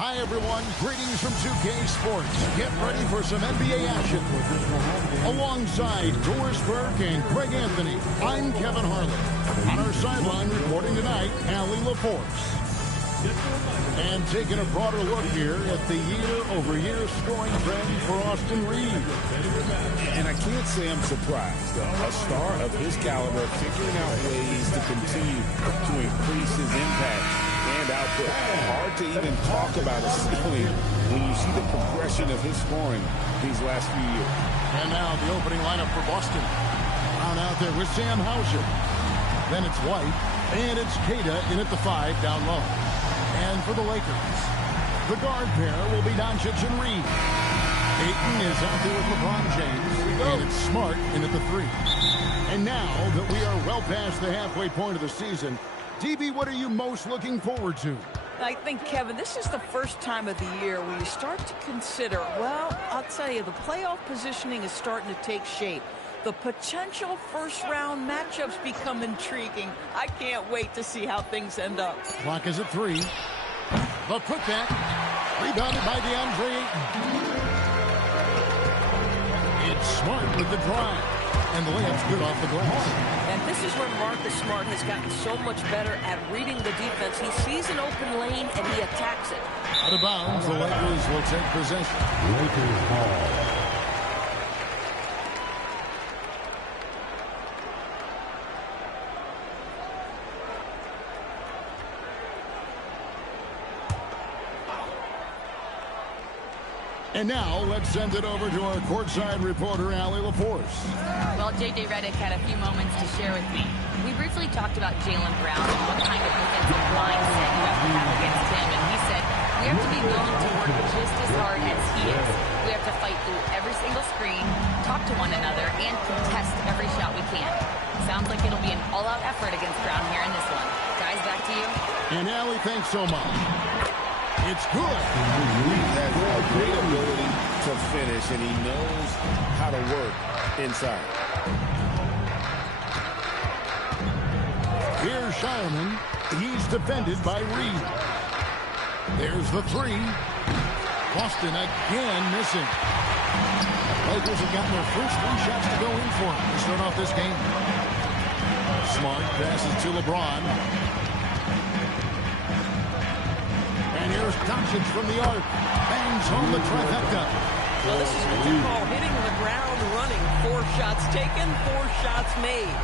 Hi, everyone. Greetings from 2K Sports. Get ready for some NBA action. Alongside Doris Burke and Greg Anthony, I'm Kevin Harlan. On our sideline reporting tonight, Allie LaForce. And taking a broader look here at the year-over-year scoring trend for Austin Reeves. And I can't say I'm surprised. A star of his caliber figuring out ways to continue to increase his impact and output. Hard to even talk about a ceiling when you see the progression of his scoring these last few years. And now the opening lineup for Boston. Brown out there with Sam Hauser. Then it's White. And it's Queta in at the 5 down low. And for the Lakers, the guard pair will be Doncic and Reed. Ayton is out there with LeBron James. And it's Smart in at the 3. And now that we are well past the halfway point of the season, DB, what are you most looking forward to? I think, Kevin, this is the first time of the year where you start to consider, well, I'll tell you, the playoff positioning is starting to take shape. The potential first-round matchups become intriguing. I can't wait to see how things end up. Clock is at 3. The putback, rebounded by DeAndre Ayton. It's Smart with the drive, and the layup's good off the glass. And this is where Marcus Smart has gotten so much better at reading the defense. He sees an open lane, and he attacks it. Out of bounds, the Lakers will take possession. Lakers ball. And now, let's send it over to our courtside reporter, Allie LaForce. Well, J.J. Redick had a few moments to share with me. We briefly talked about Jaylen Brown and what kind of defensive mindset you have to have against him. And he said, we have to be willing to work just as hard as he is. We have to fight through every single screen, talk to one another, and contest every shot we can. Sounds like it'll be an all-out effort against Brown here in this one. Guys, back to you. And Allie, thanks so much. It's good. He has a great ability to finish, and he knows how to work inside. Here's Shireman. He's defended by Reed. There's the 3. Boston again missing. Lakers have gotten their first 3 shots to go in for him to start off this game. Smart passes to LeBron. And here's Doncic from the arc. Bangs home the trifecta. Well, this is what you call hitting the ground running. 4 shots taken, 4 shots made.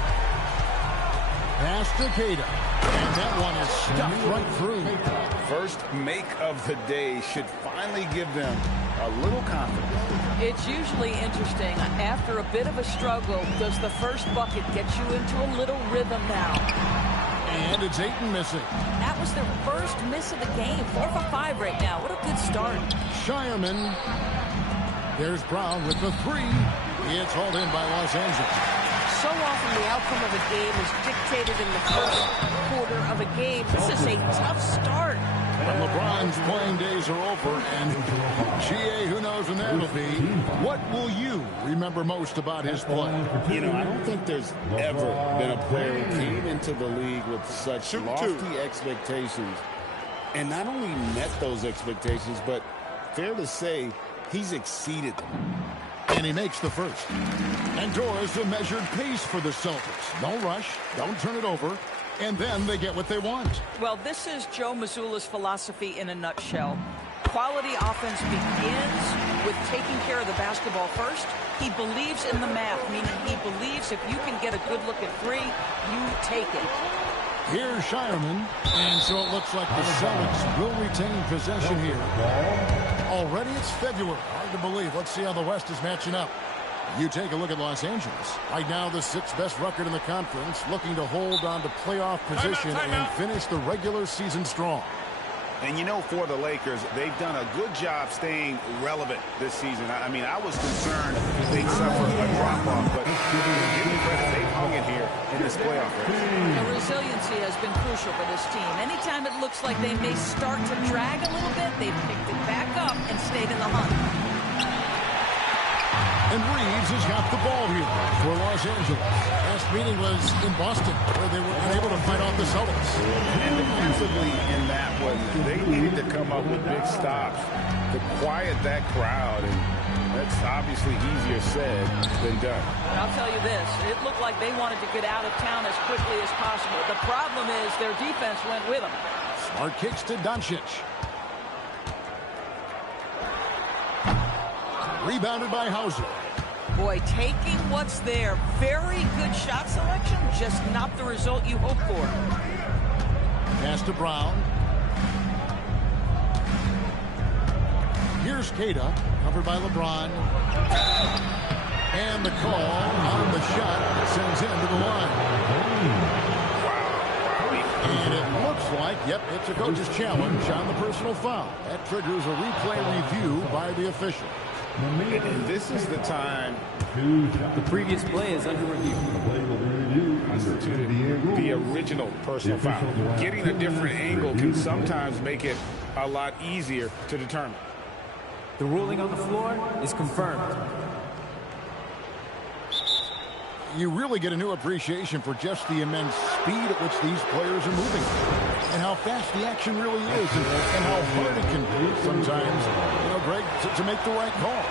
Pass to Queta. And that one is stuffed right through. First make of the day should finally give them a little confidence. It's usually interesting. After a bit of a struggle, does the first bucket get you into a little rhythm now? And it's Ayton missing. That was their first miss of the game. 4 for 5 right now. What a good start. Shireman. There's Brown with the 3. It's hauled in by Los Angeles. So often the outcome of a game is dictated in the first quarter of a game. This is a tough start. But LeBron's playing days are over, and GA, who knows when that'll be. What will you remember most about his play? You know, I don't think there's ever been a player who came into the league with such lofty expectations and not only met those expectations, but fair to say, he's exceeded them. And he makes the first. And Doris a measured pace for the Celtics. Don't rush. Don't turn it over. And then they get what they want. Well, this is Joe Mazzulla's philosophy in a nutshell. Quality offense begins with taking care of the basketball first. He believes in the math, meaning he believes if you can get a good look at 3, you take it. Here's Shireman. And so it looks like the Celtics will retain possession here. Already it's February. Hard to believe. Let's see how the West is matching up. You take a look at Los Angeles. Right now, the 6th best record in the conference, looking to hold on to playoff position and finish the regular season strong. And you know, for the Lakers, they've done a good job staying relevant this season. I mean, I was concerned they'd suffer a drop-off, but give them credit, they've hung in here in this playoff race. The resiliency has been crucial for this team. Anytime it looks like they may start to drag a little bit, they've picked it back up and stayed in the hunt. And Reeves has got the ball here for Los Angeles. Last meeting was in Boston, where they were unable to fight off the Celtics. And defensively in that one, They needed to come up with big stops to quiet that crowd, and that's obviously easier said than done. And I'll tell you this, it looked like they wanted to get out of town as quickly as possible. The problem is their defense went with them. Smart kicks to Doncic. Rebounded by Hauser. Boy, taking what's there. Very good shot selection, just not the result you hope for. Pass to Brown. Here's Keita, covered by LeBron. And the call on the shot sends him to the line. And it looks like, yep, it's a coach's challenge on the personal foul. That triggers a replay review by the official. And this is the time the previous play is under review. The original personal foul. Getting a different angle can sometimes make it a lot easier to determine. The ruling on the floor is confirmed. You really get a new appreciation for just the immense speed at which these players are moving and how fast the action really is and how hard it can be sometimes, Greg, to make the right call.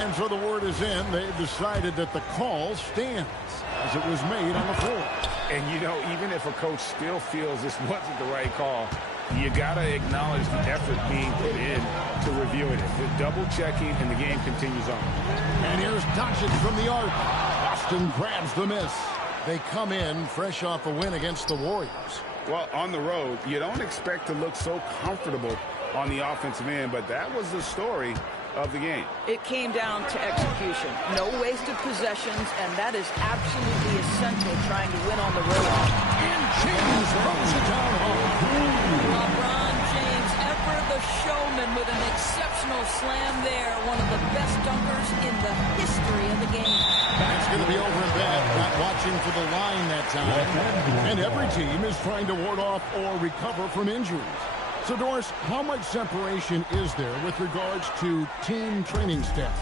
And so the word is in. They've decided that the call stands as it was made on the floor. And, even if a coach still feels this wasn't the right call, you got to acknowledge the effort being put in to reviewing it. The double-checking, and the game continues on. And here's Doncic from the arc. Boston grabs the miss. They come in fresh off a win against the Warriors. Well, on the road, you don't expect to look so comfortable on the offensive end, but that was the story of the game. It came down to execution. No wasted possessions, and that is absolutely essential trying to win on the road. And James throws it down home. LeBron James, ever the showman, with an exceptional slam there. One of the best dunkers in the history of the game. That's going to be over in bed. Not watching for the line that time. And every team is trying to ward off or recover from injuries. So, Doris, how much separation is there with regards to team training staff?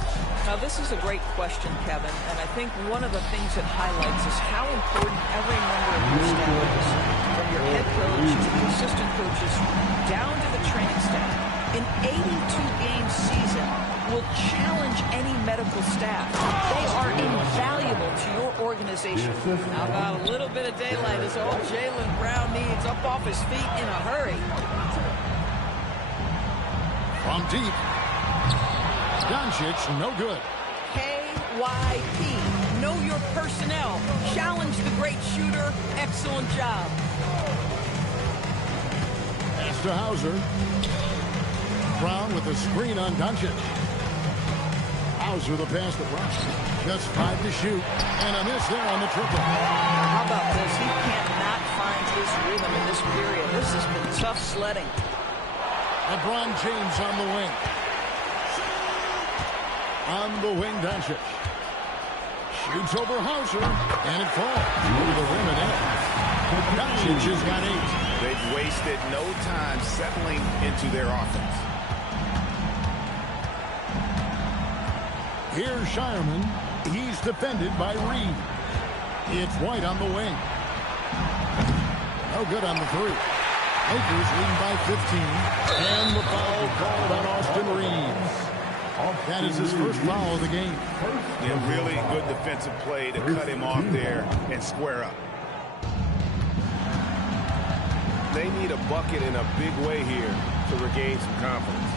Now, this is a great question, Kevin, and I think one of the things it highlights is how important every member of your staff is, from your head coach to the assistant coaches, down to the training staff. An 82-game season will challenge any medical staff. They are invaluable to your organization. How about a little bit of daylight is all Jaylen Brown needs, up off his feet in a hurry. From deep. Doncic, no good. KYP. Know your personnel. Challenge the great shooter. Excellent job. Pass to Hauser. Brown with a screen on Doncic. Hauser the pass to Brown. Just 5 to shoot. And a miss there on the triple. How about this? He cannot find his rhythm in this period. This has been tough sledding. LeBron James on the wing. On the wing, Doncic. Shoots over Hauser, and it falls over the rim and in. Doncic has got 8. They've wasted no time settling into their offense. Here's Shireman. He's defended by Reed. It's White on the wing. No good on the 3. Lakers leading by 15. And the foul called on Austin Reeves. That is his first foul of the game. Yeah, really good defensive play to cut him off there and square up. They need a bucket in a big way here to regain some confidence.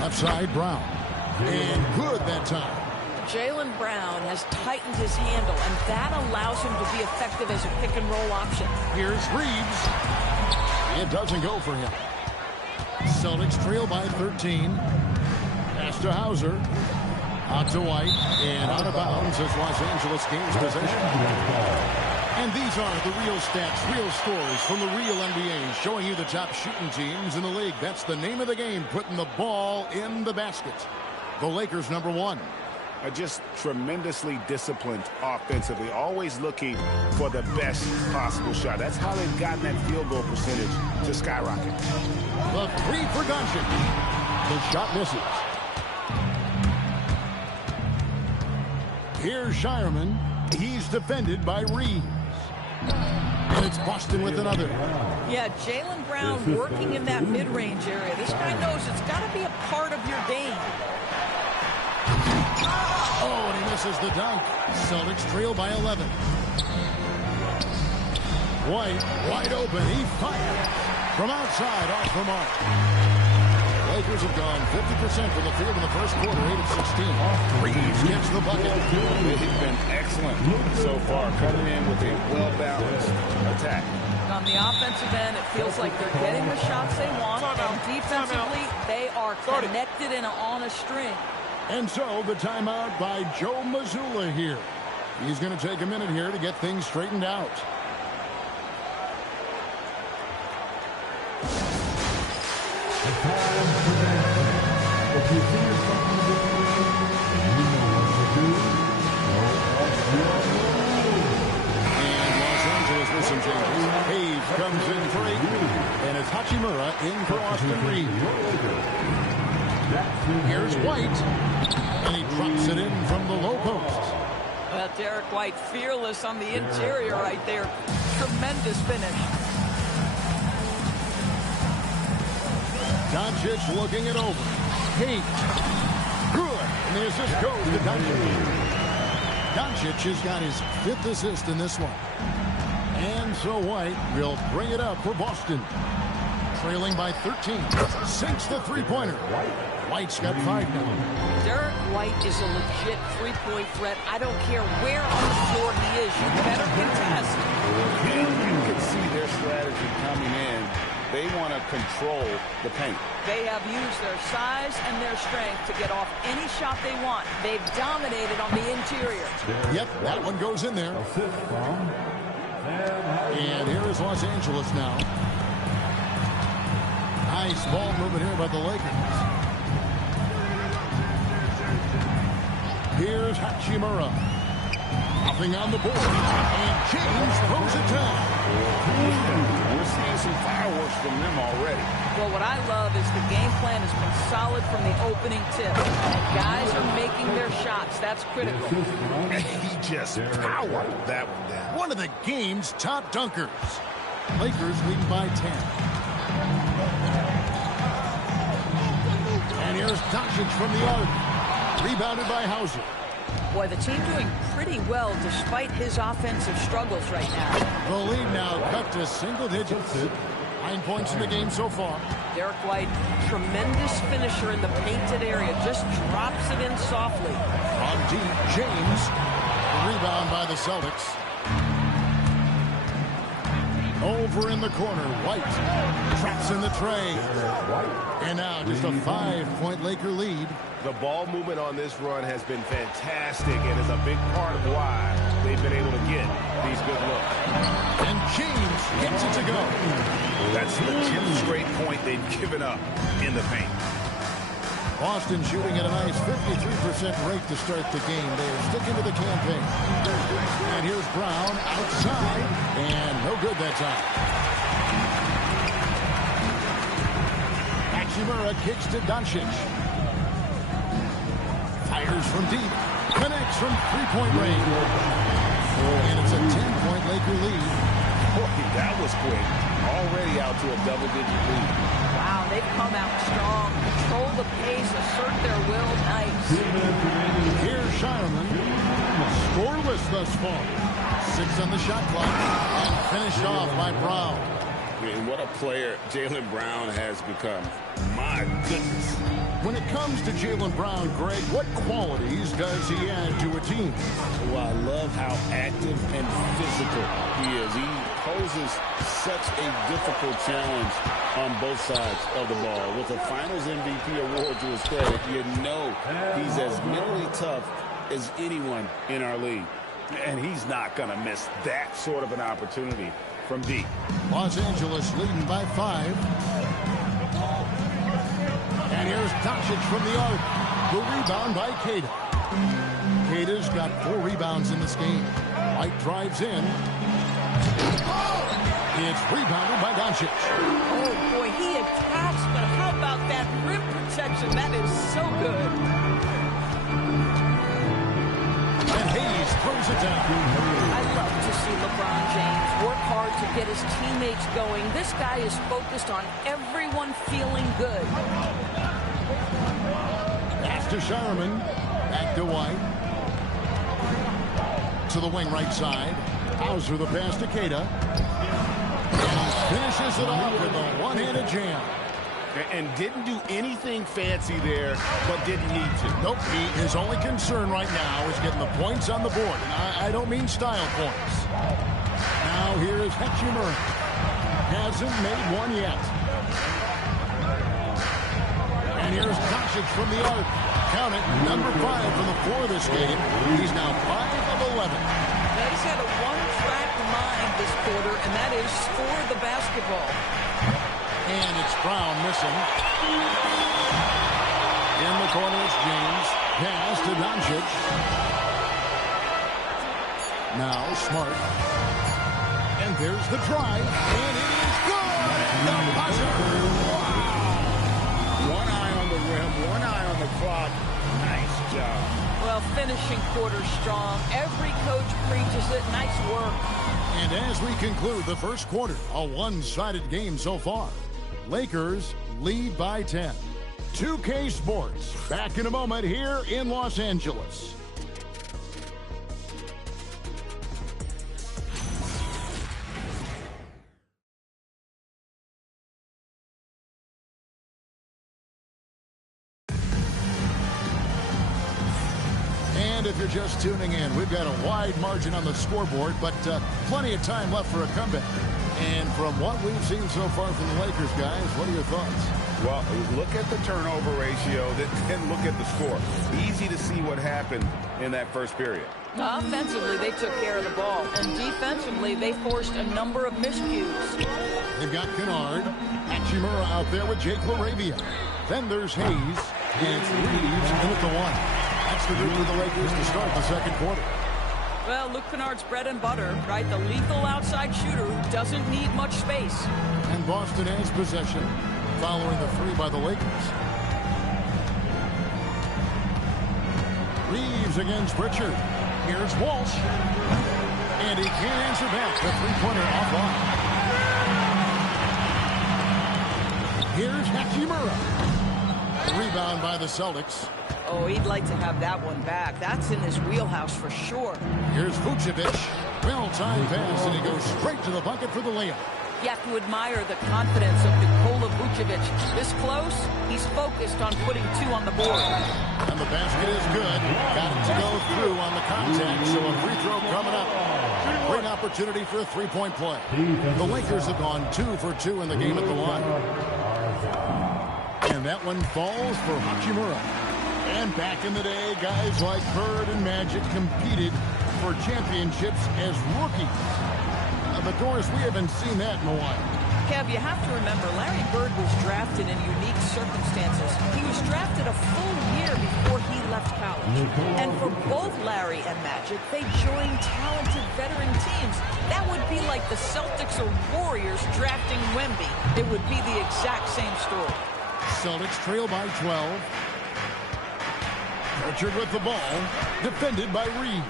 Left side, Brown. And good that time. Jaylen Brown has tightened his handle, and that allows him to be effective as a pick-and-roll option. Here's Reeves. It doesn't go for him. Celtics trail by 13. Pass to Hauser. Out to White. And out of bounds as Los Angeles gains possession. And these are the real stats, real stories from the real NBA, showing you the top shooting teams in the league. That's the name of the game, putting the ball in the basket. The Lakers, number 1. Just tremendously disciplined offensively, always looking for the best possible shot. That's how they've gotten that field goal percentage to skyrocket. The 3 for Doncic. The shot misses. Here's Shireman. He's defended by Reeves. And it's Boston with another. Yeah, Jaylen Brown working in that mid-range area. This guy knows it's got to be a part of your game. Oh, and he misses the dunk. Celtics trail by 11. White, wide open. He fires from outside, off the mark. Lakers have gone 50% from the field in the first quarter, 8 of 16. Reeves gets the bucket. They've been excellent so far, coming in with a well-balanced attack. On the offensive end, it feels like they're getting the shots they want, and defensively, they are connected and on a string. And so the timeout by Joe Mazzulla here. He's going to take a minute here to get things straightened out. Some changes. Hayes comes in for 8, and it's Hachimura in for Austin Reeves. Here's White, and he drops it in from the low post. Well, Derek White fearless on the interior right there. Tremendous finish. Doncic looking it over. Hayes. Good. And the assist goes to Doncic. Doncic has got his 5th assist in this one. And so White will bring it up for Boston. Trailing by 13. Sinks the three-pointer. White's got 5 now. Derek White is a legit three-point threat. I don't care where on the floor he is. You better contest. You can see their strategy coming in. They want to control the paint. They have used their size and their strength to get off any shot they want. They've dominated on the interior. Yep, that one goes in there. And here is Los Angeles now. Nice ball movement here by the Lakers. Here's Hachimura. Nothing on the board. And James throws it down. We're seeing some fireworks from them already. Well, what I love is the game plan has been solid from the opening tip. Guys are making their shots. That's critical. He just powered that one down. One of the game's top dunkers. Lakers lead by 10. And here's Doncic from the arc. Rebounded by Hauser. Boy, the team doing pretty well despite his offensive struggles right now. The lead now cut to single digits. 9 points in the game so far. Derek White, tremendous finisher in the painted area. Just drops it in softly. On deep, James. The rebound by the Celtics. Over in the corner, White traps in the tray. And now just a 5-point Laker lead. The ball movement on this run has been fantastic and is a big part of why they've been able to get these good looks. And James gets it to go. That's the 10th straight point they've given up in the paint. Boston shooting at a nice 53% rate to start the game. They are sticking to the campaign. And here's Brown outside. And no good that time. Hachimura kicks to Doncic. Fires from deep. Connects from three-point range. And it's a 10-point Laker lead. Boy, that was quick. Already out to a double-digit lead. Wow, they've come out strong. Control the pace, assert their will. Nice. Here's Shireman. Scoreless thus far. 6 on the shot clock. And finished off by Brown. And what a player Jaylen Brown has become. My goodness. When it comes to Jaylen Brown, Greg, what qualities does he add to a team? Well, I love how active and physical he is. He poses such a difficult challenge on both sides of the ball. With a Finals MVP award to his credit, you know he's as mentally tough as anyone in our league. And he's not going to miss that sort of an opportunity from deep. Los Angeles leading by 5. And here's Doncic from the arc. The rebound by Queta. Queta's got 4 rebounds in this game. White drives in. It's rebounded by Doncic. Oh, boy, he attacks, but how about that rim protection? That is so good. And Hayes throws it down. I love to see LeBron James to get his teammates going. This guy is focused on everyone feeling good. Pass to Sherman. Back to White. To the wing right side. Hauser the pass to Keita. And finishes it off with a one-handed jam. And didn't do anything fancy there, but didn't need to. Nope, his only concern right now is getting the points on the board. And I don't mean style points. Now here's Hachimura. Hasn't made one yet. And here's Kosic from the arc. Count it, number 5 from the floor this game. He's now 5 of 11. Now he's had a one-track mind this quarter, and that is score the basketball. And it's Brown missing. In the corner, it's James. Pass to Doncic. Now Smart. And there's the drive. And it is good. The buzzer. Wow. One eye on the rim, one eye on the clock. Nice job. Well, finishing quarter strong. Every coach preaches it. Nice work. And as we conclude the first quarter, a one-sided game so far. Lakers lead by 10. 2K Sports back in a moment here in Los Angeles. And if you're just tuning in, we've got a wide margin on the scoreboard, but plenty of time left for a comeback. And from what we've seen so far from the Lakers, guys, what are your thoughts? Well, look at the turnover ratio, then look at the score. Easy to see what happened in that first period. Offensively, they took care of the ball. And defensively, they forced a number of miscues. They've got Kennard. Hachimura out there with Jake LaRavia. Then there's Hayes. And it's Reeves in at the 1. That's the group for the Lakers to start the second quarter. Well, Luke Kennard's bread and butter, right? The lethal outside shooter who doesn't need much space. And Boston has possession, following the 3 by the Lakers. Reeves against Pritchard. Here's Walsh. And he can't answer back. The three-pointer off. Here's Hachimura. Rebound by the Celtics. Oh, he'd like to have that one back. That's in his wheelhouse for sure. Here's Vucevic. Well-timed pass, and he goes straight to the bucket for the layup. You have to admire the confidence of Nikola Vucevic. This close, he's focused on putting 2 on the board. And the basket is good. Got it to go through on the contact, so a free throw coming up. Great opportunity for a three-point play. The Lakers have gone 2 for 2 in the game at the line. And that one falls for Hachimura. And back in the day, guys like Bird and Magic competed for championships as rookies. But Doris, we haven't seen that in a while. Kev, you have to remember, Larry Bird was drafted in unique circumstances. He was drafted a full year before he left college. And for both Larry and Magic, they joined talented veteran teams. That would be like the Celtics or Warriors drafting Wemby. It would be the exact same story. Celtics trail by 12. Pritchard with the ball, defended by Reeves.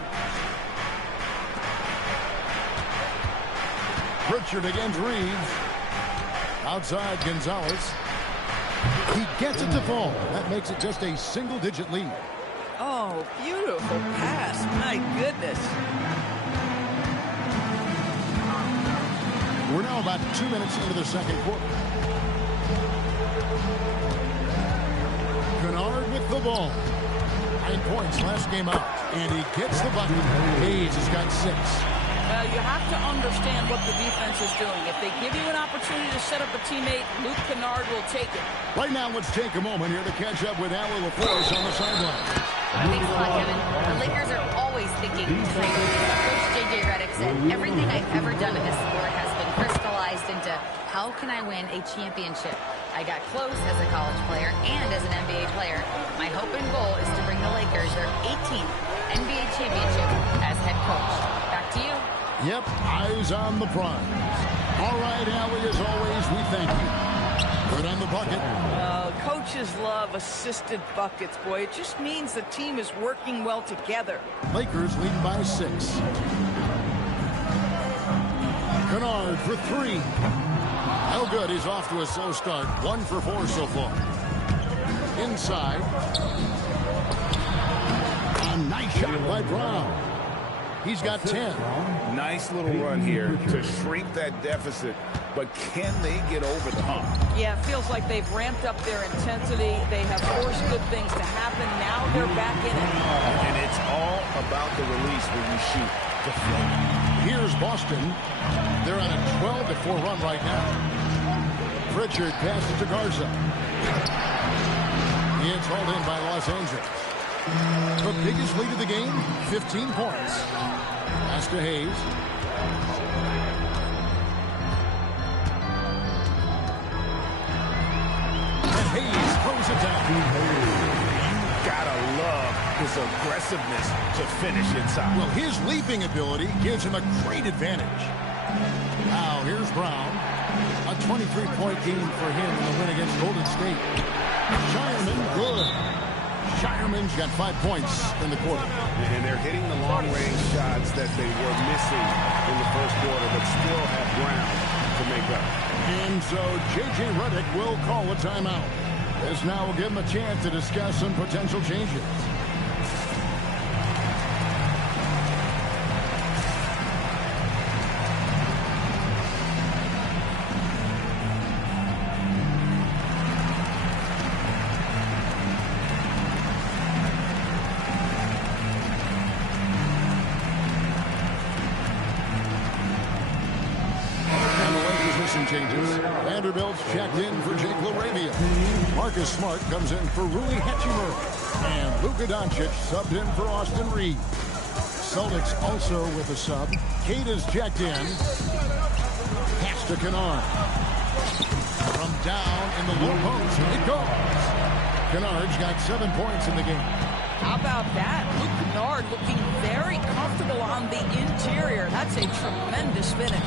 Pritchard against Reeves. Outside Gonzalez. He gets it to fall. That makes it just a single-digit lead. Oh, beautiful pass. My goodness. We're now about 2 minutes into the second quarter. Kennard with the ball. 9 points last game out. And he gets the bucket. Hayes has got 6. Well, you have to understand what the defense is doing. If they give you an opportunity to set up a teammate, Luke Kennard will take it. Right now, let's take a moment here to catch up with Allie LaForce on the sideline. Thanks a lot, Kevin. The Lakers are always thinking tight. Coach J.J. Redick said, everything I've ever done in this sport has been crystallized into how can I win a championship. I got close as a college player and as an NBA player. My hope and goal is to bring the Lakers their 18th NBA championship as head coach. Back to you. Yep, eyes on the prize. All right, Allie, as always, we thank you. Good on the bucket. Coaches love assisted buckets, boy. It just means the team is working well together. Lakers leading by 6. Kennard for three. No good. He's off to a slow start. 1 for 4 so far. Inside. A nice shot by Brown. He's got 10. Nice little run here to shrink that deficit, but can they get over the hump? Yeah, it feels like they've ramped up their intensity. They have forced good things to happen. Now they're back in it. And it's all about the release when you shoot the flow. Here's Boston. They're on a 12-4 run right now. Pritchard passes to Garza. It's hauled in by Los Angeles. The biggest lead of the game, 15 points. Pass to Hayes. And Hayes throws it down. You gotta love his aggressiveness to finish inside. Well, his leaping ability gives him a great advantage. Now, here's Brown. A 23-point game for him in the win against Golden State. Shireman, good. Shireman's got 5 points in the quarter. And they're hitting the long-range shots that they were missing in the first quarter, but still have ground to make up. And so J.J. Redick will call a timeout. This now will give him a chance to discuss some potential changes. Changes. Vanderbilt's checked in for Jake LaRavia. Marcus Smart comes in for Rui Hachimura. And Luka Doncic subbed in for Austin Reeves. Celtics also with a sub. Keita's checked in. Pass to Kennard. From down in the low post, it goes. Kennard's got 7 points in the game. How about that? Luke Kennard looking very comfortable on the interior. That's a tremendous finish.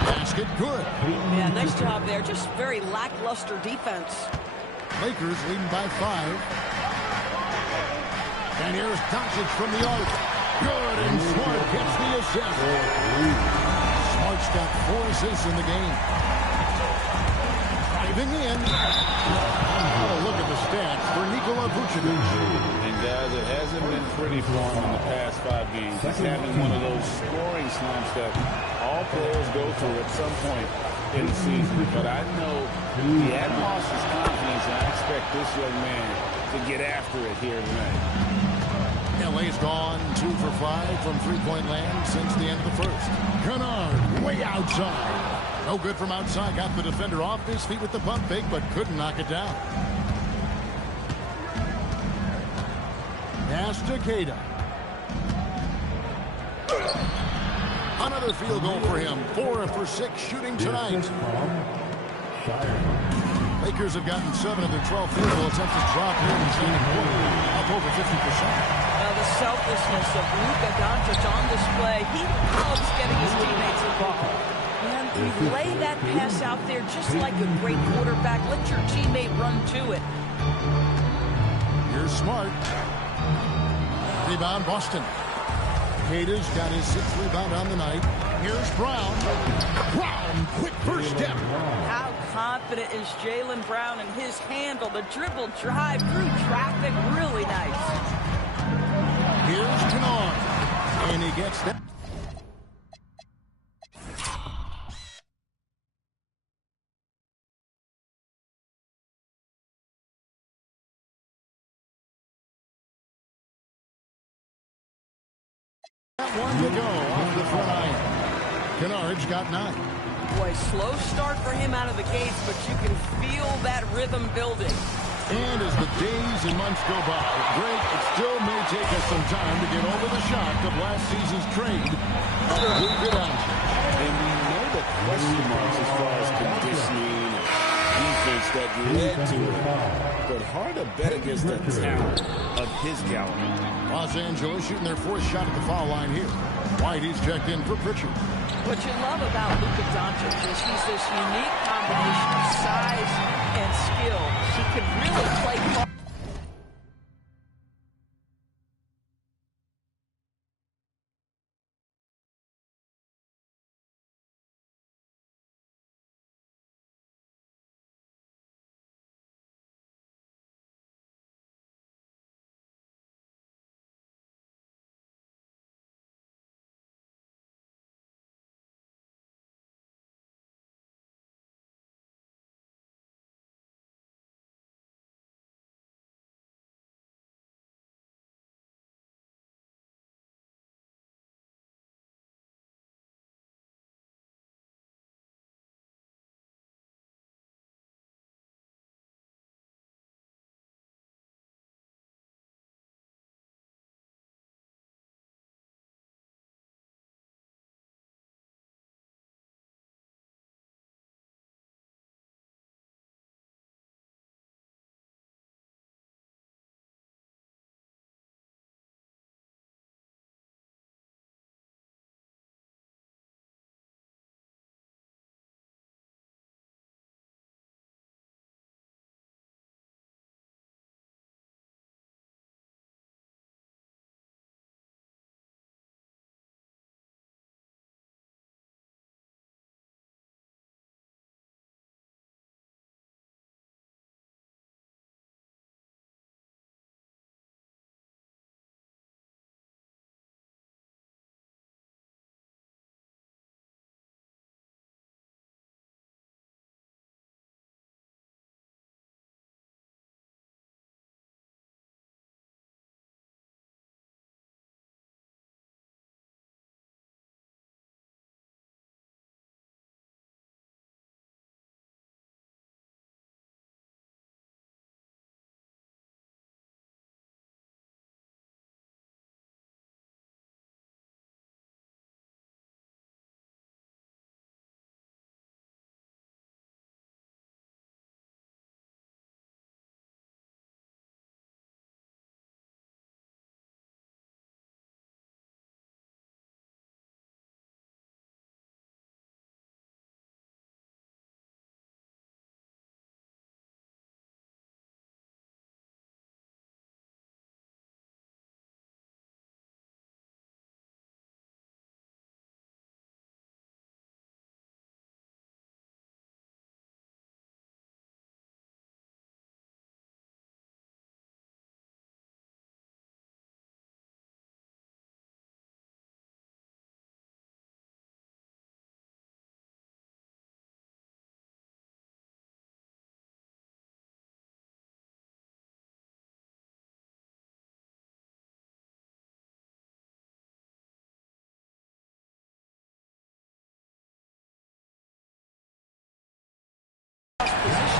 Basket good. Yeah, nice job there. Just very lackluster defense. Lakers leading by 5. And here's Doncic from the arc. Good, and Smart gets the assist. Smart's got 4 assists in the game. Driving in. Oh, look at the stats for Nikola Vucevic. And guys, it hasn't been pretty for him in the past 5 games. He's having one of those scoring slumps that all players go through at some point in the season. But I know he had lost his confidence, and I expect this young man to get after it here tonight. LA's gone 2 for 5 from three-point land since the end of the first. Kennard way outside. No good from outside. Got the defender off his feet with the pump fake, but couldn't knock it down. Pass to Keita. Another field goal for him. 4 for 6 shooting tonight. Lakers have gotten 7 of their 12 field goal attempts to drop here in the second quarter. Up over 50%. Now the selflessness of Luka Doncic on display. He loves getting his teammates involved. And you lay that pass out there just like a great quarterback. Let your teammate run to it. Here's Smart. Rebound, Boston. Keita's got his 6th rebound on the night. Here's Brown. Brown, quick first step. How confident is Jaylen Brown in his handle? The dribble drive through traffic, really nice. Here's Kennard. And he gets that. One to go off the front iron. Kennard's got 9. Boy, slow start for him out of the gates, but you can feel that rhythm building. And as the days and months go by, Greg, it still may take us some time to get over the shock of last season's trade. Luka Doncic. And we know the question marks as far as conditioning and defense that led to it. But hard to bet against the talent of his caliber. Los Angeles shooting their 4th shot at the foul line here. Whitey's checked in for Pritchard. What you love about Luka Doncic is he's this unique combination of size and skill. He can really play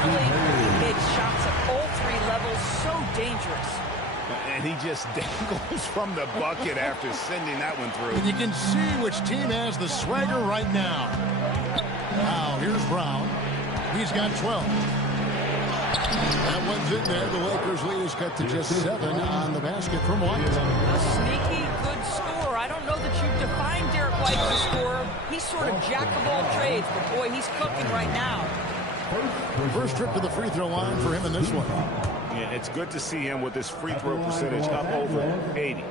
defensively. He made shots at all three levels. So dangerous. And he just dangles from the bucket after sending that one through. And you can see which team has the swagger right now. Now, here's Brown. He's got 12. That one's in there. The Lakers' lead is cut to just 7 on the basket from White. A sneaky good scorer. I don't know that you define Derek White as a scorer. He's sort of jack of all trades, but boy, he's cooking right now. First trip to the free throw line for him in this one. Yeah, it's good to see him with his free throw percentage up over 80.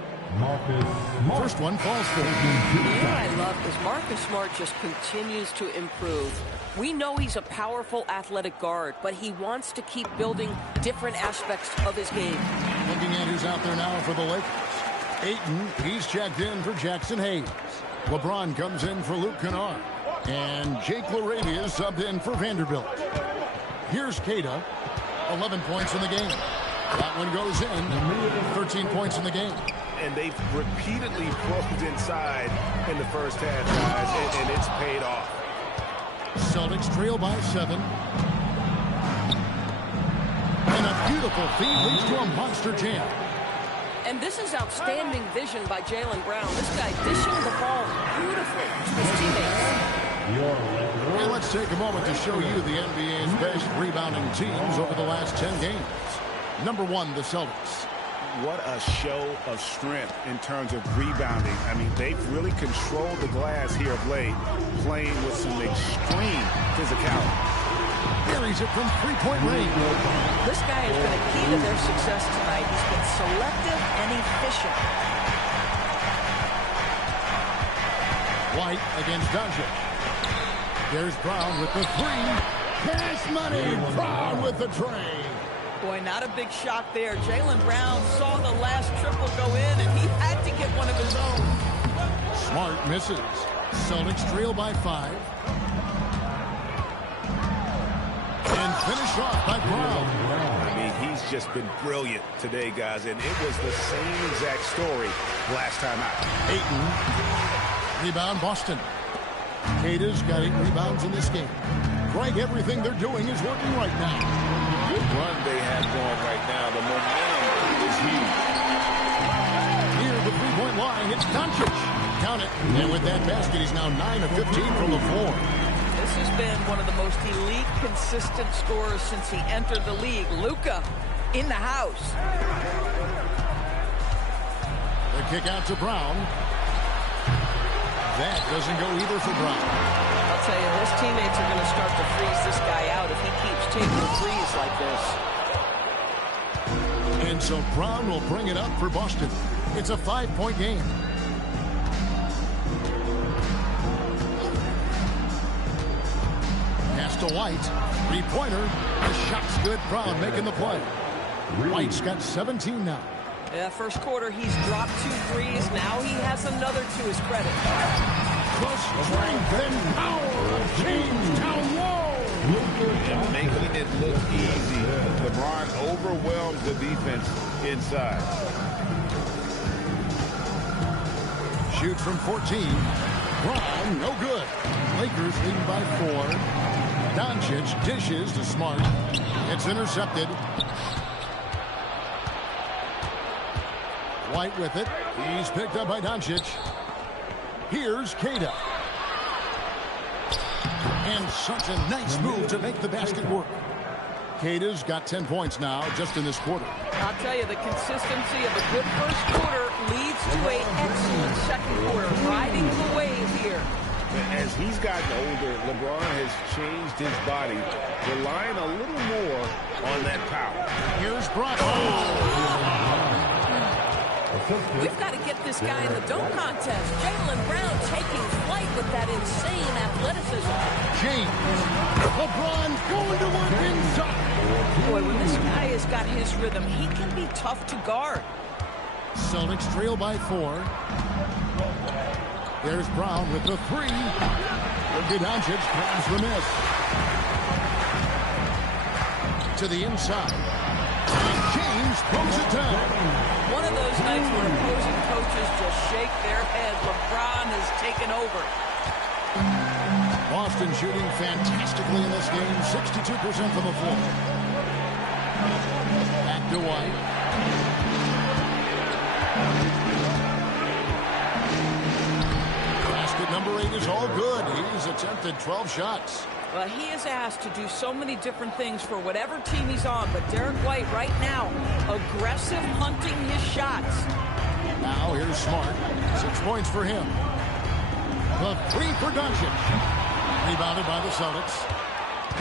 First one falls for him. You know what I love is Marcus Smart just continues to improve. We know he's a powerful athletic guard, but he wants to keep building different aspects of his game. Looking at who's out there now for the Lakers. Ayton, he's checked in for Jackson Hayes. LeBron comes in for Luke Kennard. And Jake LaRavia is subbed in for Vanderbilt. Here's Keita. 11 points in the game. That one goes in. 13 points in the game. And they've repeatedly probed inside in the first half, guys, and it's paid off. Celtics trail by 7. And a beautiful feed leads to a monster jam. And this is outstanding vision by Jaylen Brown. This guy dishing the ball beautifully to his teammates. And let's take a moment to show you the NBA's best rebounding teams over the last 10 games. Number 1, the Celtics. What a show of strength in terms of rebounding. I mean, they've really controlled the glass here of late, playing with some extreme physicality. Buries it from three-point range. This guy has been a key to their success tonight. He's been selective and efficient. White against Doncic. There's Brown with the 3. Cash money. Brown with the tray. Boy, not a big shot there. Jaylen Brown saw the last triple go in, and he had to get one of his own. Smart misses. Celtics trail by 5. And finish off by Brown. I mean, he's just been brilliant today, guys, and it was the same exact story last time out. Ayton. Rebound, Boston. Keita's got 8 rebounds in this game. Greg, everything they're doing is working right now. Good run they have going right now. The momentum is huge. Near the three-point line, it's Doncic. Count it. And with that basket, he's now 9 of 15 from the floor. This has been one of the most elite, consistent scorers since he entered the league. Luka in the house. The kick out to Brown. That doesn't go either for Brown. I'll tell you, his teammates are going to start to freeze this guy out if he keeps taking threes like this. And so Brown will bring it up for Boston. It's a 5-point game. Pass to White. 3-pointer. The shot's good. Brown making the play. White's got 17 now. Yeah, first quarter, he's dropped 2 threes. Now he has another to his credit. Plus strength and power. James down low. And making it look easy. LeBron overwhelms the defense inside. Shoots from 14. Brown, no good. Lakers leading by 4. Doncic dishes to Smart. It's intercepted. White with it. He's picked up by Doncic. Here's Keita. And such a nice move to make the basket work. Keita's got 10 points now just in this quarter. I'll tell you, the consistency of a good first quarter leads to an excellent second quarter. Riding the wave here. As he's gotten older, LeBron has changed his body, relying a little more on that power. Here's Brown. We've got to get this guy in the dunk contest. Jaylen Brown taking flight with that insane athleticism. James. LeBron going to work inside. Boy, when this guy has got his rhythm, he can be tough to guard. Celtics trail by 4. There's Brown with the 3. Doncic grabs the miss. To the inside. And James throws it down. One of those nights where opposing coaches just shake their head. LeBron has taken over. Boston shooting fantastically in this game, 62% from the floor. Back to White. Basket number 8 is all good. He's attempted 12 shots. Well, he is asked to do so many different things for whatever team he's on, but Derek White right now, aggressive hunting his shots. Now here's Smart. 6 points for him. The 3 for Doncic. Rebounded by the Celtics.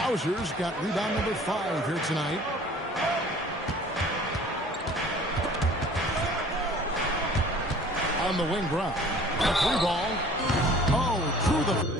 Hauser's got rebound number 5 here tonight. On the wing ground. A 3 ball. Oh, through the...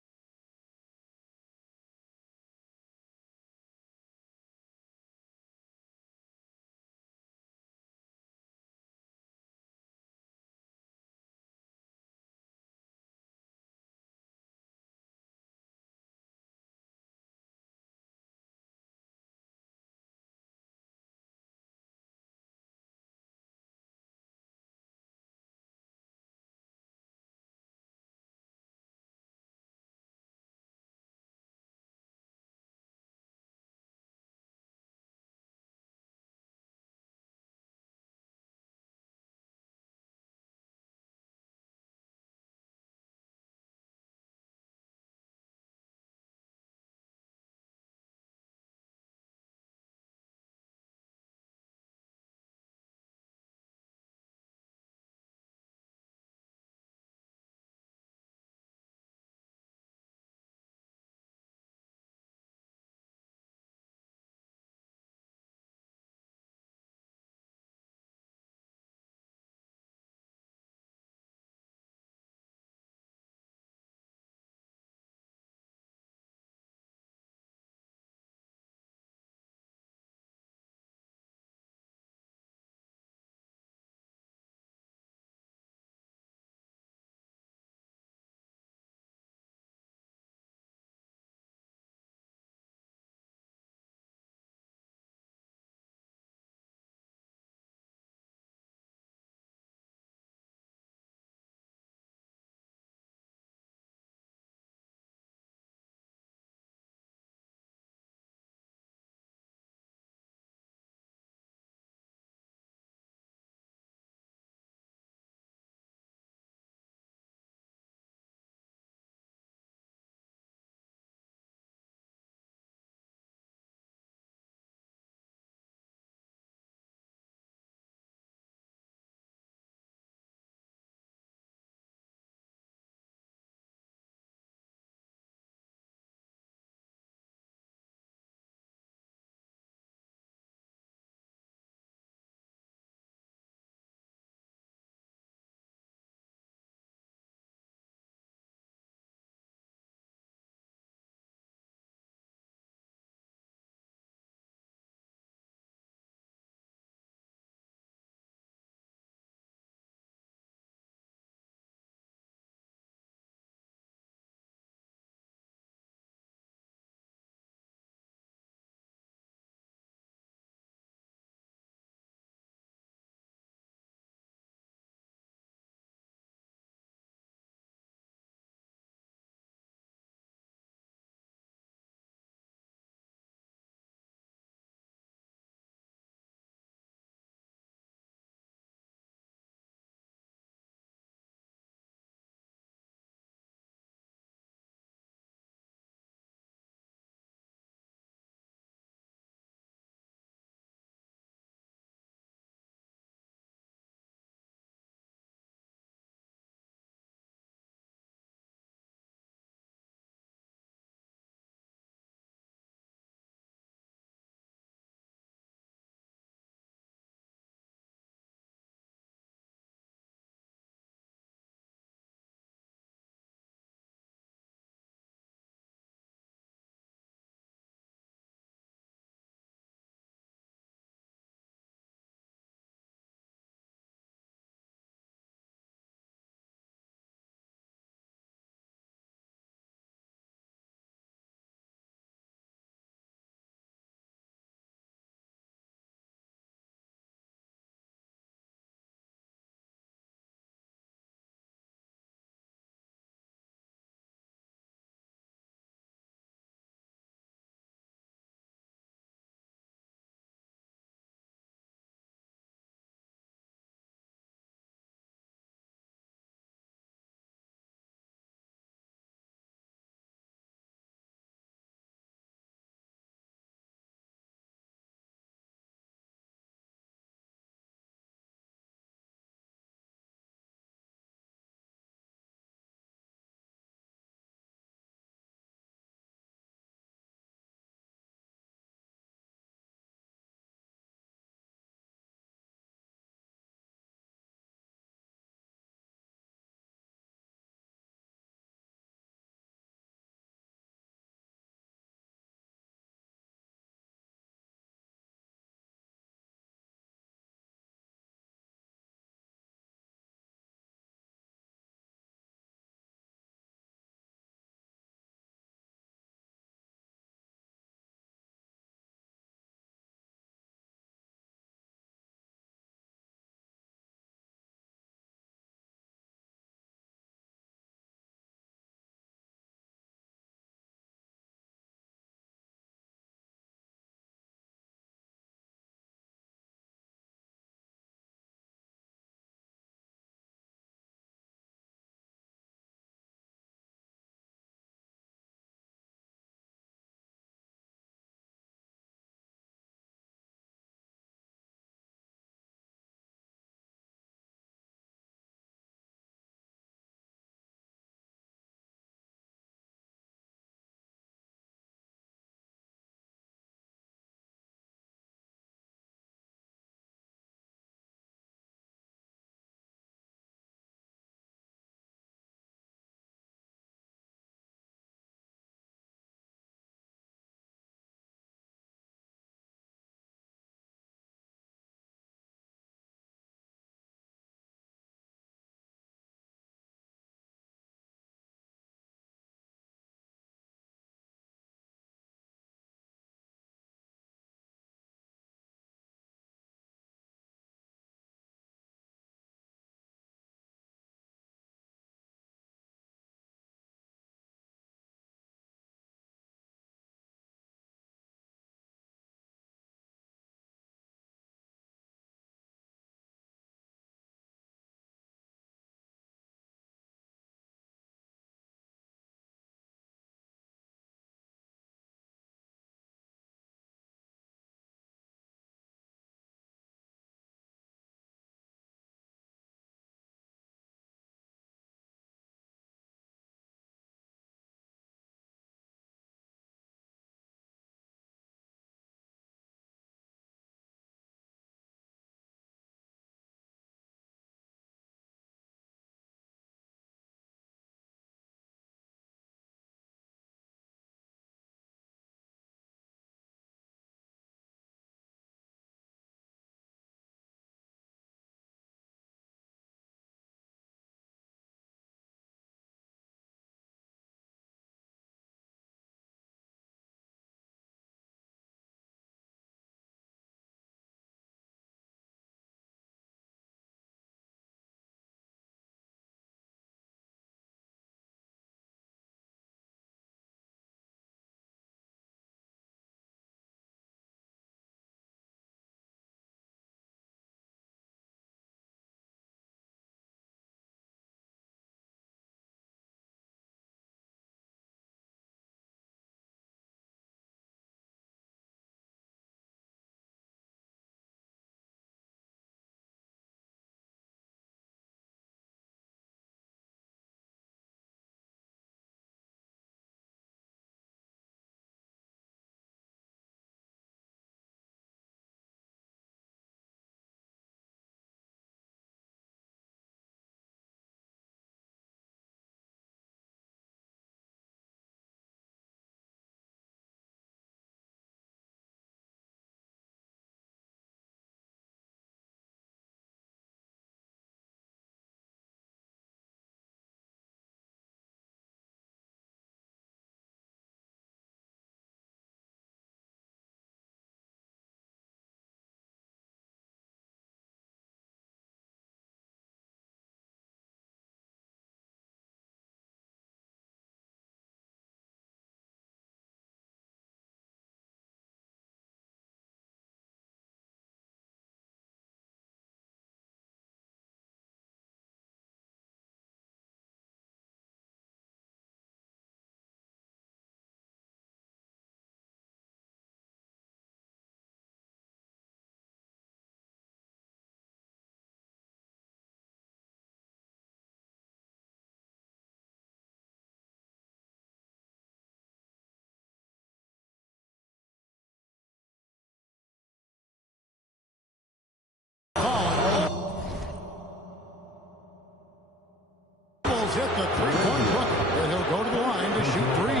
has hit the three-point bucket, and he'll go to the line to shoot three.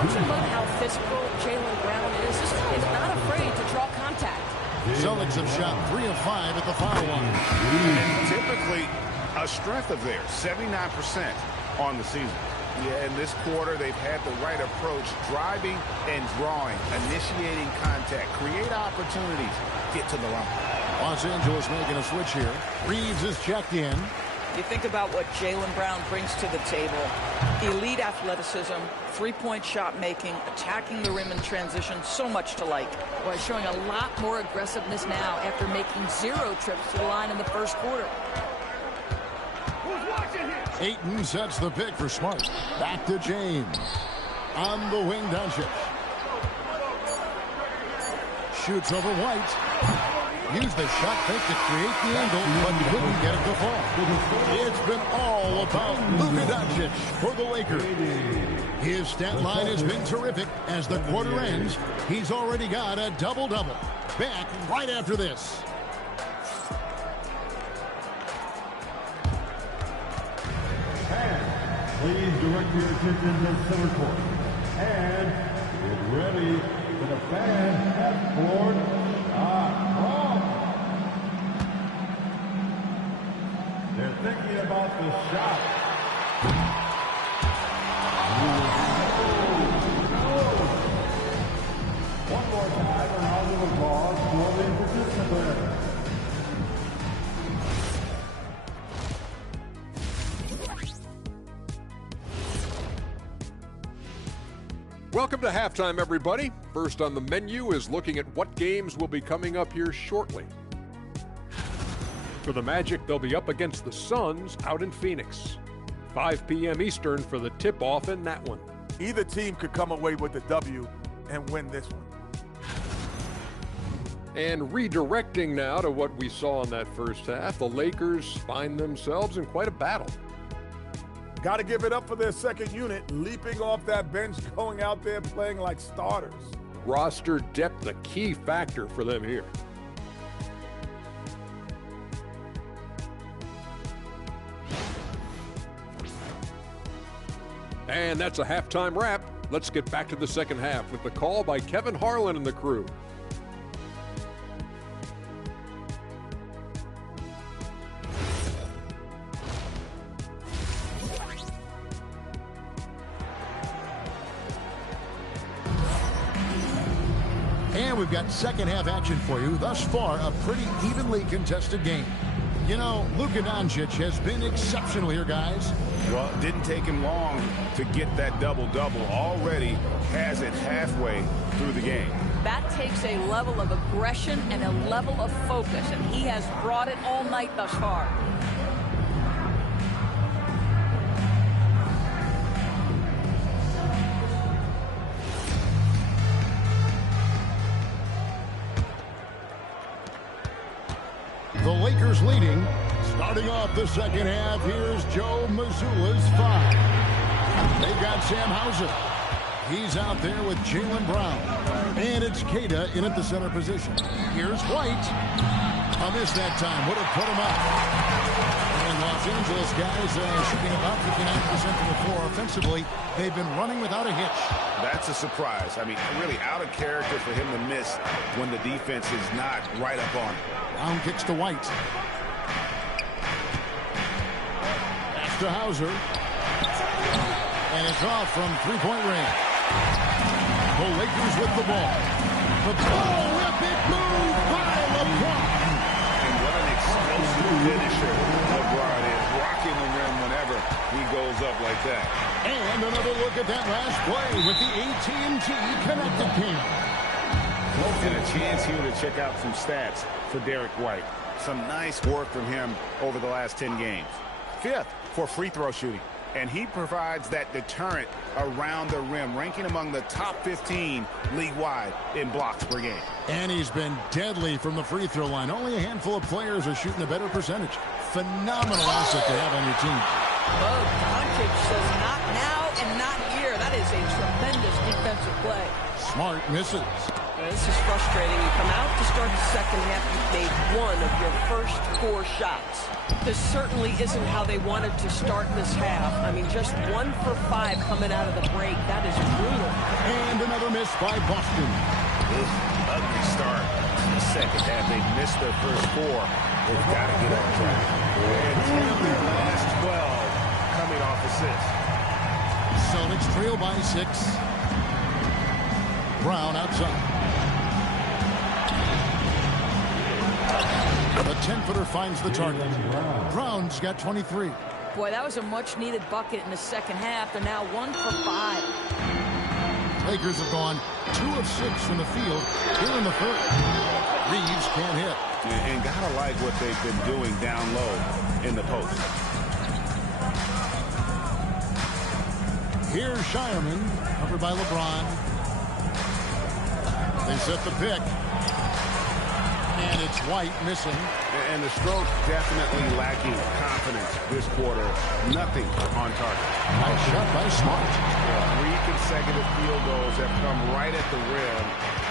Don't you love how physical Jaylen Brown is? This guy is not afraid to draw contact. Celtics have shot 3 of 5 at the foul line. And typically a strength of theirs, 79% on the season. Yeah, in this quarter, they've had the right approach, driving and drawing, initiating contact, create opportunities, get to the line. Los Angeles making a switch here. Reeves is checked in. You think about what Jaylen Brown brings to the table. Elite athleticism, three-point shot making, attacking the rim in transition, so much to like. Boy, showing a lot more aggressiveness now after making 0 trips to the line in the first quarter. Ayton sets the pick for Smart. Back to James. On the wing, Doncic. Shoots over White. Used the shot fake to create the angle, but couldn't get it to fall. It's been all about Luka Doncic for the Lakers. His stat line has been terrific. As the quarter ends, he's already got a double-double. Back right after this. Please direct your attention to center court. And get ready for the fans at Ford. They're thinking about the shot. One more time, a round of applause for the participants. Welcome to halftime, everybody. First on the menu is looking at what games will be coming up here shortly. For the Magic, they'll be up against the Suns out in Phoenix. 5 p.m. Eastern for the tip-off in that one. Either team could come away with the W and win this one. And redirecting now to what we saw in that first half, the Lakers find themselves in quite a battle. Got to give it up for their second unit, leaping off that bench, going out there playing like starters. Roster depth, a key factor for them here. And that's a halftime wrap. Let's get back to the second half with the call by Kevin Harlan and the crew. And we've got second half action for you. Thus far, a pretty evenly contested game. You know, Luka Doncic has been exceptional here, guys. Well, it didn't take him long to get that double-double. Already has it halfway through the game. That takes a level of aggression and a level of focus, and he has brought it all night thus far. The Lakers leading. Starting off the second half, here's Joe Mazzulla's 5. They got Sam Hauser. He's out there with Jaylen Brown. And it's Keita in at the center position. Here's White. A miss that time. Would have put him up. And Los Angeles guys shooting about 59% from the floor offensively. They've been running without a hitch. That's a surprise. I mean, really out of character for him to miss when the defense is not right up on him. Brown kicks to White. Pass to Hauser. And it's off from three-point range. The Lakers with the ball. The ball, a big move by LeBron. And what an explosive finisher LeBron is, rocking the rim whenever he goes up like that. And another look at that last play with the AT&T connected team. And a chance here to check out some stats for Derek White. Some nice work from him over the last 10 games. 5th for free throw shooting. And he provides that deterrent around the rim, ranking among the top 15 league-wide in blocks per game. And he's been deadly from the free throw line. Only a handful of players are shooting a better percentage. Phenomenal asset to have on your team. Oh, Doncic says not now and not here. That is a tremendous defensive play. Smart misses. This is frustrating. You come out to start the second half, you've made one of your first 4 shots. This certainly isn't how they wanted to start this half. I mean, just 1 for 5 coming out of the break. That is brutal. And another miss by Boston. Ugly start in the second half. They missed their first 4. They've got to get on track. And 10 of their last 12 coming off assists. Celtics trail by 6. Brown outside. The 10-footer finds the target. Brown's got 23. Boy, that was a much-needed bucket in the second half. They're now 1 for 5. Lakers have gone 2 of 6 from the field here in the third. Reeves can't hit. And gotta like what they've been doing down low in the post. Here's Shireman, covered by LeBron. They set the pick. And it's White missing. And the stroke definitely lacking confidence this quarter. Nothing on target. Nice shot by Smart. 3 consecutive field goals have come right at the rim.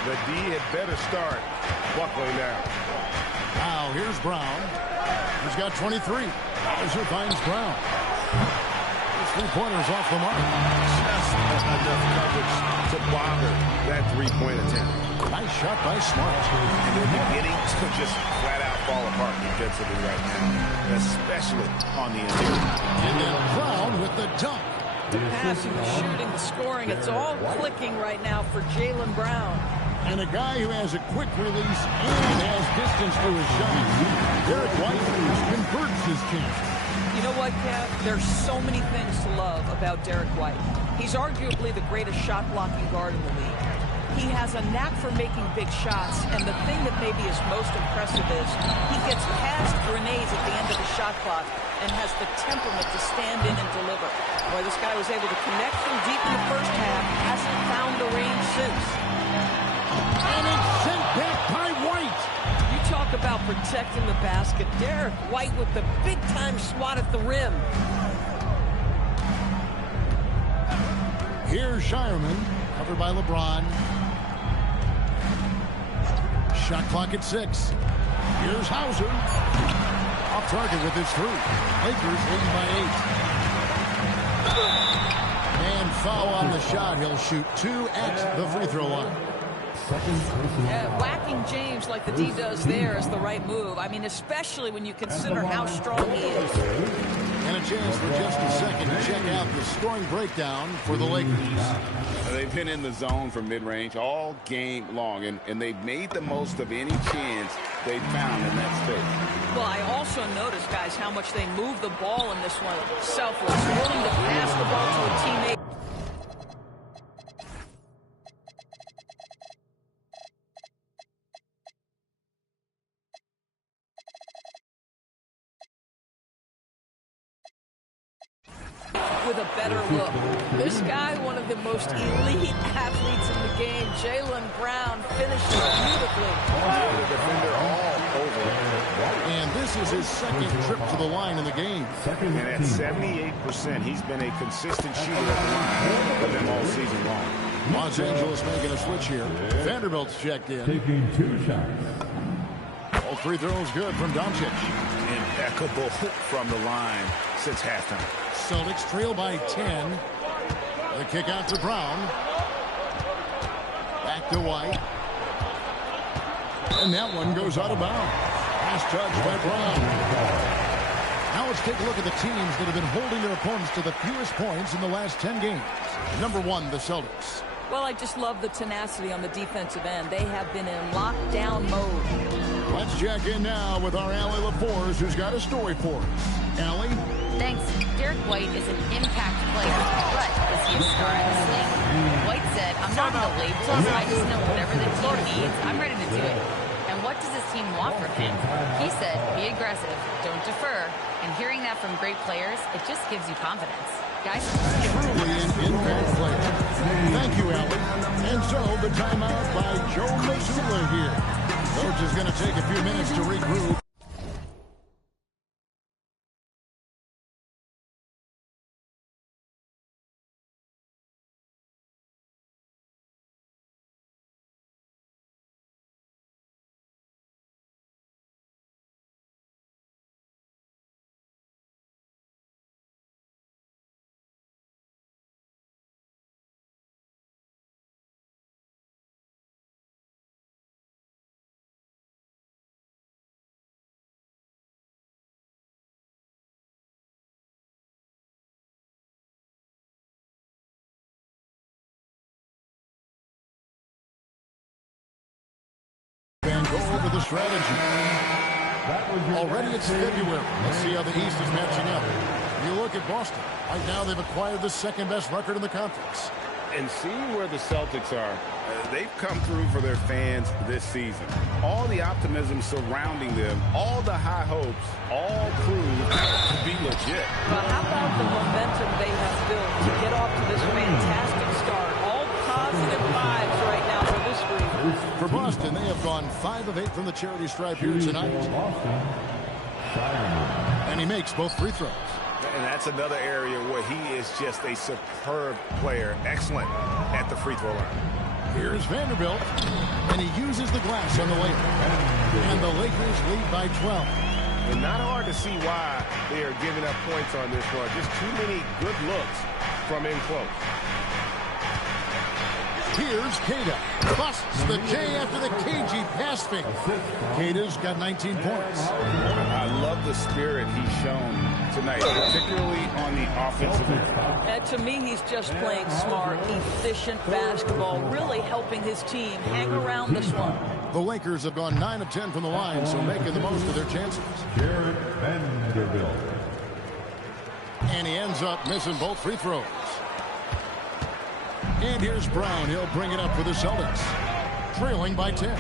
The D had better start buckling down. Now here's Brown. He's got 23. Hauser finds Brown. His 3-pointers off the mark. Just enough coverage to bother that 3-point attempt. Nice shot by Smart. And they're beginning to just flat out fall apart defensively right now, especially on the interior. And then Brown with the dunk. The passing, the shooting, the scoring, it's all clicking right now for Jaylen Brown. And a guy who has a quick release and has distance to his shot. Derek White converts his chance. You know what, Kev? There's so many things to love about Derek White. He's arguably the greatest shot-blocking guard in the league. He has a knack for making big shots, and the thing that maybe is most impressive is he gets past grenades at the end of the shot clock and has the temperament to stand in and deliver. Boy, this guy was able to connect from deep in the first half, hasn't found the range since. And it's sent back by White. You talk about protecting the basket. Derek White with the big-time swat at the rim. Here's Shireman, covered by LeBron. Shot clock at 6. Here's Hauser. Off target with his 3. Lakers leading by 8. And foul on the shot. He'll shoot 2 at the free throw line. Yeah, whacking James like the D does there is the right move. I mean, especially when you consider how strong he is. And a chance for just a second to check out the scoring breakdown for the Lakers. They've been in the zone from mid-range all game long, and they've made the most of any chance they found in that space. Well, I also noticed, guys, how much they move the ball in this one. Selfless, willing to pass the ball to a teammate. With a better look. This guy, one of the most elite athletes in the game, Jaylen Brown, finishes beautifully. The defender all over. And this is his second trip to the line in the game. And at 78%, he's been a consistent shooter at the line for them all season long. Los Angeles making a switch here. Vanderbilt's checked in. Taking 2 shots. All free throws good from Doncic. Impeccable from the line since halftime. Celtics trail by 10. The kick out to Brown. Back to White. And that one goes out of bounds. Pass touch by Brown. Now let's take a look at the teams that have been holding their opponents to the fewest points in the last 10 games. Number 1, the Celtics. Well, I just love the tenacity on the defensive end. They have been in lockdown mode. Let's check in now with our Allie LaForce, who's got a story for us. Allie? Thanks. Derek White is an impact player, but is he a star in this league? White said, I'm not going to label, I just know whatever the team needs, I'm ready to do it. And what does this team want from him? He said, be aggressive, don't defer. And hearing that from great players, it just gives you confidence. Guys? Truly an impact player. Thank you, Allie. And so, the timeout by Joe Mazzulla here. Coach is going to take a few minutes to regroup. strategy. Already it's February. Let's see how the East is matching up. You look at Boston. Right now they've acquired the second-best record in the conference. And seeing where the Celtics are, they've come through for their fans this season. All the optimism surrounding them, all the high hopes, all proved to be legit. But how about the momentum they have built to get off to this fantastic start? All positive vibes right now for this group. For Boston, they have gone 5 of 8 from the charity stripe here tonight. And he makes both free throws. And that's another area where he is just a superb player. Excellent at the free throw line. Here's Vanderbilt, and he uses the glass on the layup. And the Lakers lead by 12. And not hard to see why they are giving up points on this one. Just too many good looks from in close. Here's Queta. Busts the J after the cagey pass fake. Queta's got 19 points. I love the spirit he's shown tonight, particularly on the offensive end. And to me, he's just playing smart, efficient basketball, really helping his team hang around this one. The Lakers have gone 9 of 10 from the line, so making the most of their chances. Vanderbilt. And he ends up missing both free throws. And here's Brown. He'll bring it up for the Celtics. Trailing by 10.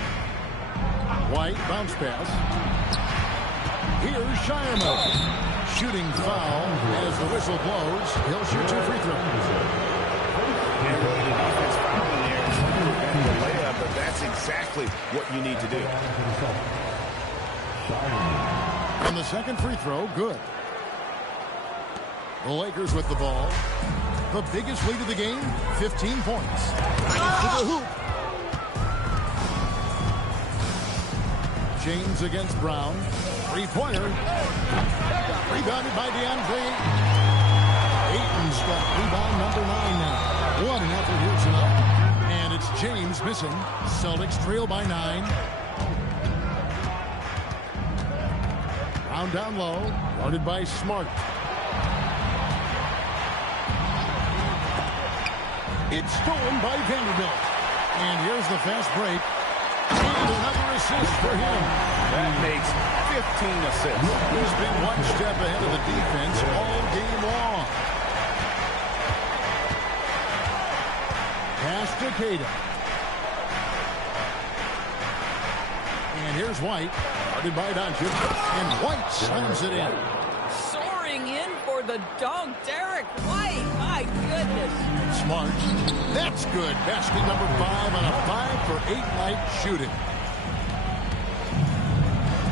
White bounce pass. Here's Shireman. Shooting foul as the whistle blows. He'll shoot 2 free throws. And really the defense fouling there to prevent the layup, but that's exactly what you need to do. And the second free throw, good. The Lakers with the ball. The biggest lead of the game, 15 points. To the hoop. James against Brown. Three-pointer. Rebounded by DeAndre. Ayton's got rebound number 9 now. What an effort here tonight. And it's James missing. Celtics trail by 9. Brown down low. Guarded by Smart. It's stolen by Vanderbilt. And here's the fast break. And another assist for him. That makes 15 assists. He's been one step ahead of the defense all game long. Pass to Queta. And here's White. Guarded by Doncic. And White slams it in. Soaring in for the dunk, Derek White. My goodness. Smart. That's good. Basket number 5 on a 5 for 8 night shooting.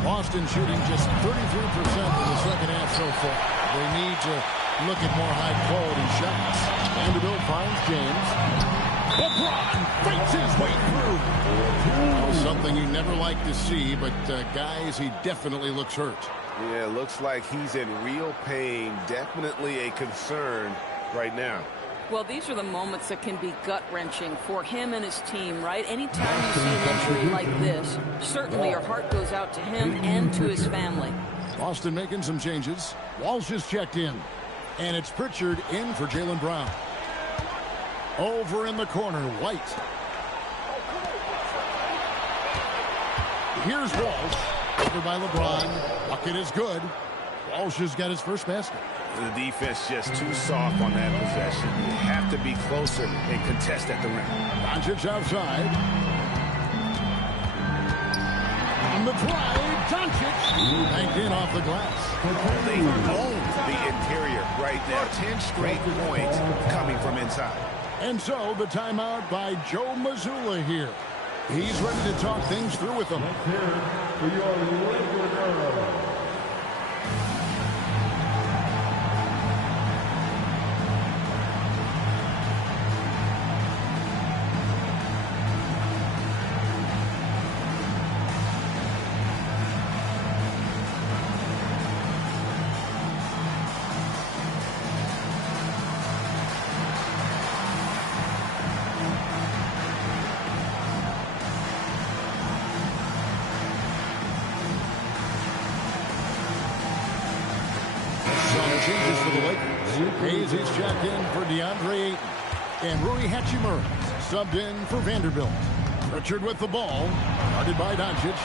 Boston shooting just 33% in the second half so far. They need to look at more high-quality shots. Vanderbilt finds James. LeBron fights his way through. That was something you never like to see, but guys, he definitely looks hurt. Yeah, it looks like he's in real pain. Definitely a concern right now. Well, these are the moments that can be gut-wrenching for him and his team, right? Anytime you see an injury like this, certainly your heart goes out to him and to his family. Boston making some changes. Walsh is checked in. And it's Pritchard in for Jaylen Brown. Over in the corner, White. Here's Walsh. Over by LeBron. Bucket is good. Walsh has got his first basket. The defense just too soft on that possession. You have to be closer and contest at the rim. Doncic outside. On the drive, Doncic banked in off the glass. They own the interior right now. 10 straight points coming from inside. And so the timeout by Joe Mazzulla here. He's ready to talk things through with them. Let's hear it for your Laker girl. Changes for the Lakers. Hayes is checked in for DeAndre Ayton. And Rui Hachimura subbed in for Vanderbilt. Pritchard with the ball. Guarded by Doncic.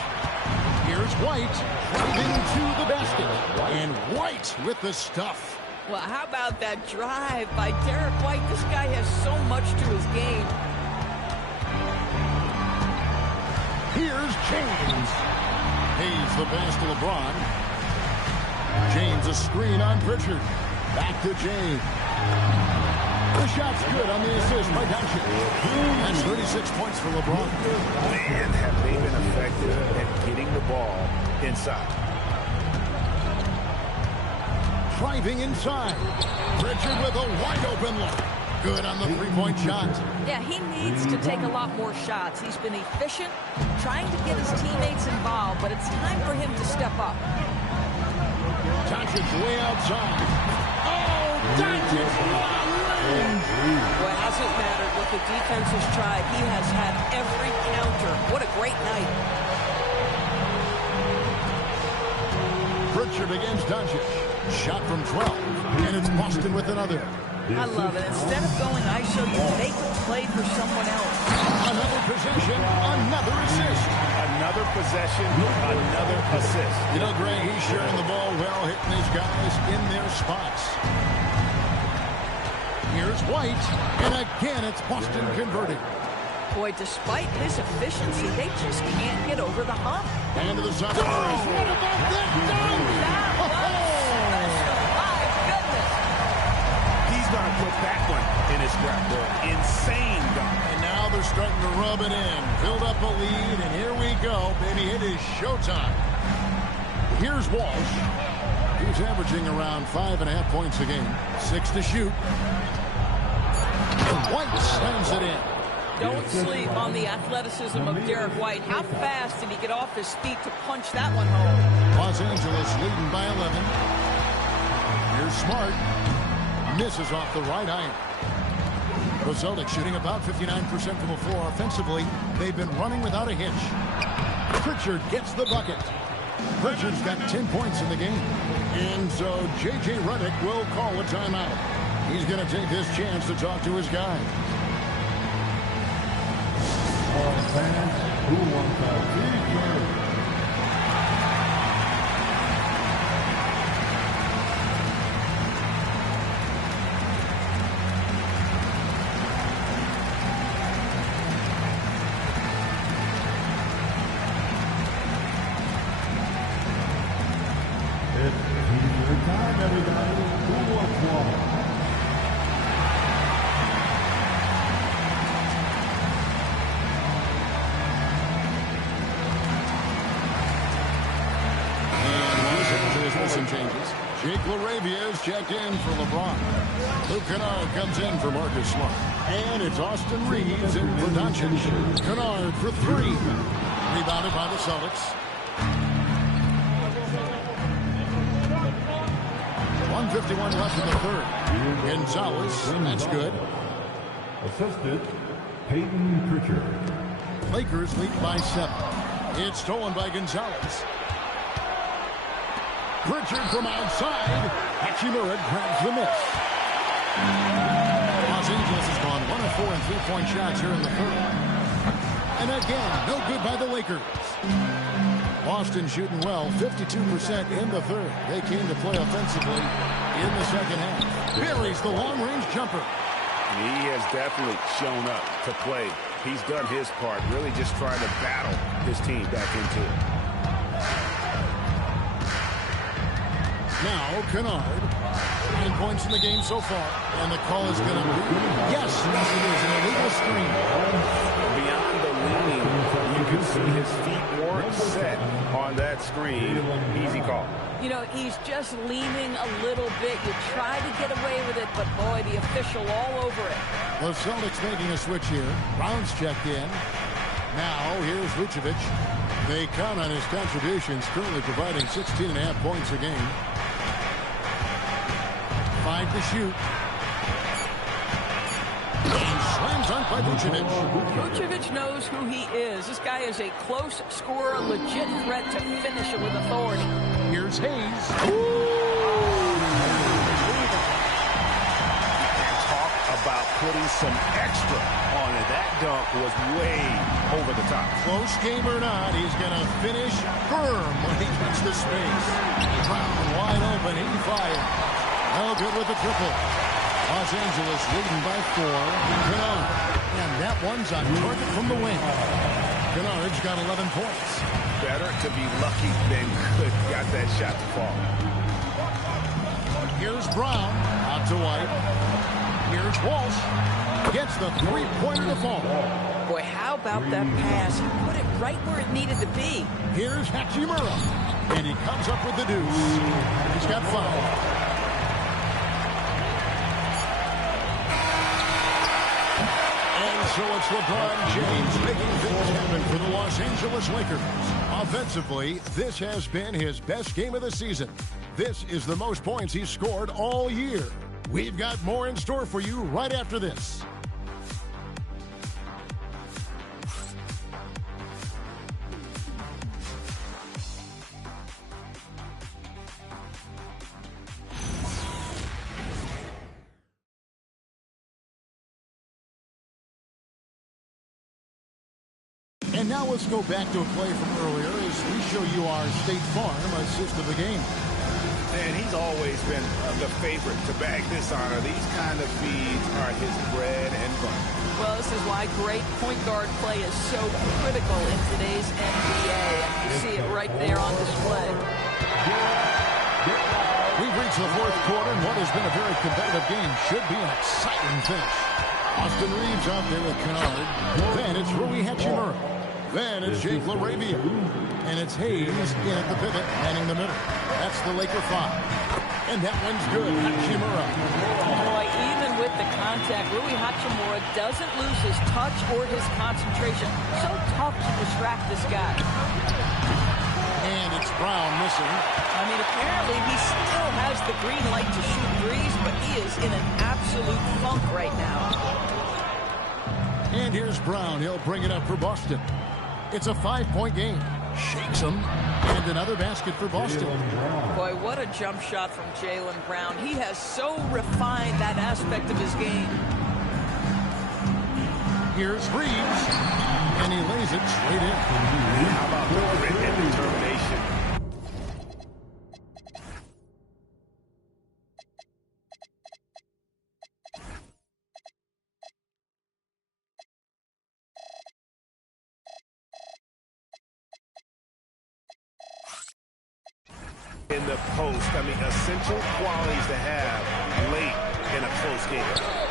Here's White driving to the basket. And White with the stuff. Well, how about that drive by Derek White? This guy has so much to his game. Here's James. Hayes the pass to LeBron. James a screen on Pritchard. Back to James. The shot's good on the assist by Doncic. That's 36 points for LeBron. Man, have they been effective at getting the ball inside. Driving inside. Pritchard with a wide open look. Good on the three-point shot. Yeah, he needs to take a lot more shots. He's been efficient, trying to get his teammates involved, but it's time for him to step up. Doncic way outside. Oh, Doncic! Well, it hasn't mattered what the defense has tried. He has had every counter. What a great night. Pritchard against Doncic. Shot from 12. And it's Boston with another. I love it. Instead of going ISO, you make a play for someone else. Another possession, another assist. Another possession, another assist. You know, Greg, he's sharing the ball well, hitting these guys in their spots. Here's White, and again it's Boston converting. Boy, despite his efficiency, they just can't get over the hump. And to the side. What about that dunk? That was special. My goodness. He's going to put that one in his scrapbook. Insane dunk. And now they're starting to rub it in. Build up a lead, and here we go, baby. It is showtime. Here's Walsh. He's averaging around 5.5 points a game. 6 to shoot. And White slams it in. Don't sleep on the athleticism of Derek White. How fast did he get off his feet to punch that one home? Los Angeles leading by 11. Here's Smart. Misses off the right iron. The Celtics shooting about 59% from the floor offensively. They've been running without a hitch. Pritchard gets the bucket. Pritchard's got 10 points in the game. And so J.J. Redick will call a timeout. He's going to take this chance to talk to his guy. Fans who want to it's your time, everybody. Who wants one? Some changes. Jake LaRavia is checked in for LeBron. Luke Kennard comes in for Marcus Smart. And it's Austin Reeves in for Doncic. Kennard for 3. Rebounded by the Celtics. 1:51 left in the third. Gonzalez, that's good. Assistant, Peyton Pritchard. Lakers lead by 7. It's stolen by Gonzalez. Pritchard from outside. Hachimura grabs the miss. Los Angeles has gone 1 of 4 in three-point shots here in the third. And again, no good by the Lakers. Boston shooting well, 52% in the third. They came to play offensively in the second half. Buries the long-range jumper. He has definitely shown up to play. He's done his part, really just trying to battle his team back into it. Now, Kennard. 9 points in the game so far. And the call is going to be, yes, it is, an illegal screen. Beyond the leaning, you can see his feet weren't set on that screen. Easy call. You know, he's just leaning a little bit. You try to get away with it, but boy, the official all over it. The Celtics making a switch here. Brown's checked in. Now, here's Vucevic. They count on his contributions, currently providing 16.5 points a game. 5 to shoot. And slams on by Vucevic. Vucevic knows who he is. This guy is a close scorer, legit threat to finish it with authority. Here's Hayes. Talk about putting some extra on it. That dunk was way over the top. Close game or not, he's going to finish firm when he gets the space. Brown wide open, he fired. No good with the triple. Los Angeles leading by 4. Kennard. And that one's on target from the wing. Kennard's got 11 points. Better to be lucky than good. Got that shot to fall. Here's Brown. Out to White. Here's Walsh. Gets the three-pointer to fall. Boy, how about that pass? He put it right where it needed to be. Here's Hachimura. And he comes up with the deuce. He's got 5. So it's LeBron James making things happen for the Los Angeles Lakers. Offensively, this has been his best game of the season. This is the most points he's scored all year. We've got more in store for you right after this. And now let's go back to a play from earlier as we show you our State Farm assist of the game. And he's always been the favorite to bag this honor. These kind of feeds are his bread and butter. Well, this is why great point guard play is so critical in today's NBA. And you see it right there on display. We've reached the fourth quarter, and what has been a very competitive game should be an exciting finish. Austin Reeves out there with Kennard. Then it's Rui Hachimura. Then it's Jake LaRavia. And it's Hayes in at the pivot, manning the middle. That's the Laker 5. And that one's good. Hachimura. Boy, even with the contact, Rui Hachimura doesn't lose his touch or his concentration. So tough to distract this guy. And it's Brown missing. I mean, apparently he still has the green light to shoot threes, but he is in an absolute funk right now. And here's Brown. He'll bring it up for Boston. It's a 5-point game. Shakes him. And another basket for Boston. Boy, what a jump shot from Jaylen Brown. He has so refined that aspect of his game. Here's Reeves. And he lays it straight in. How about the grit and determination? In the post, I mean, essential qualities to have late in a close game.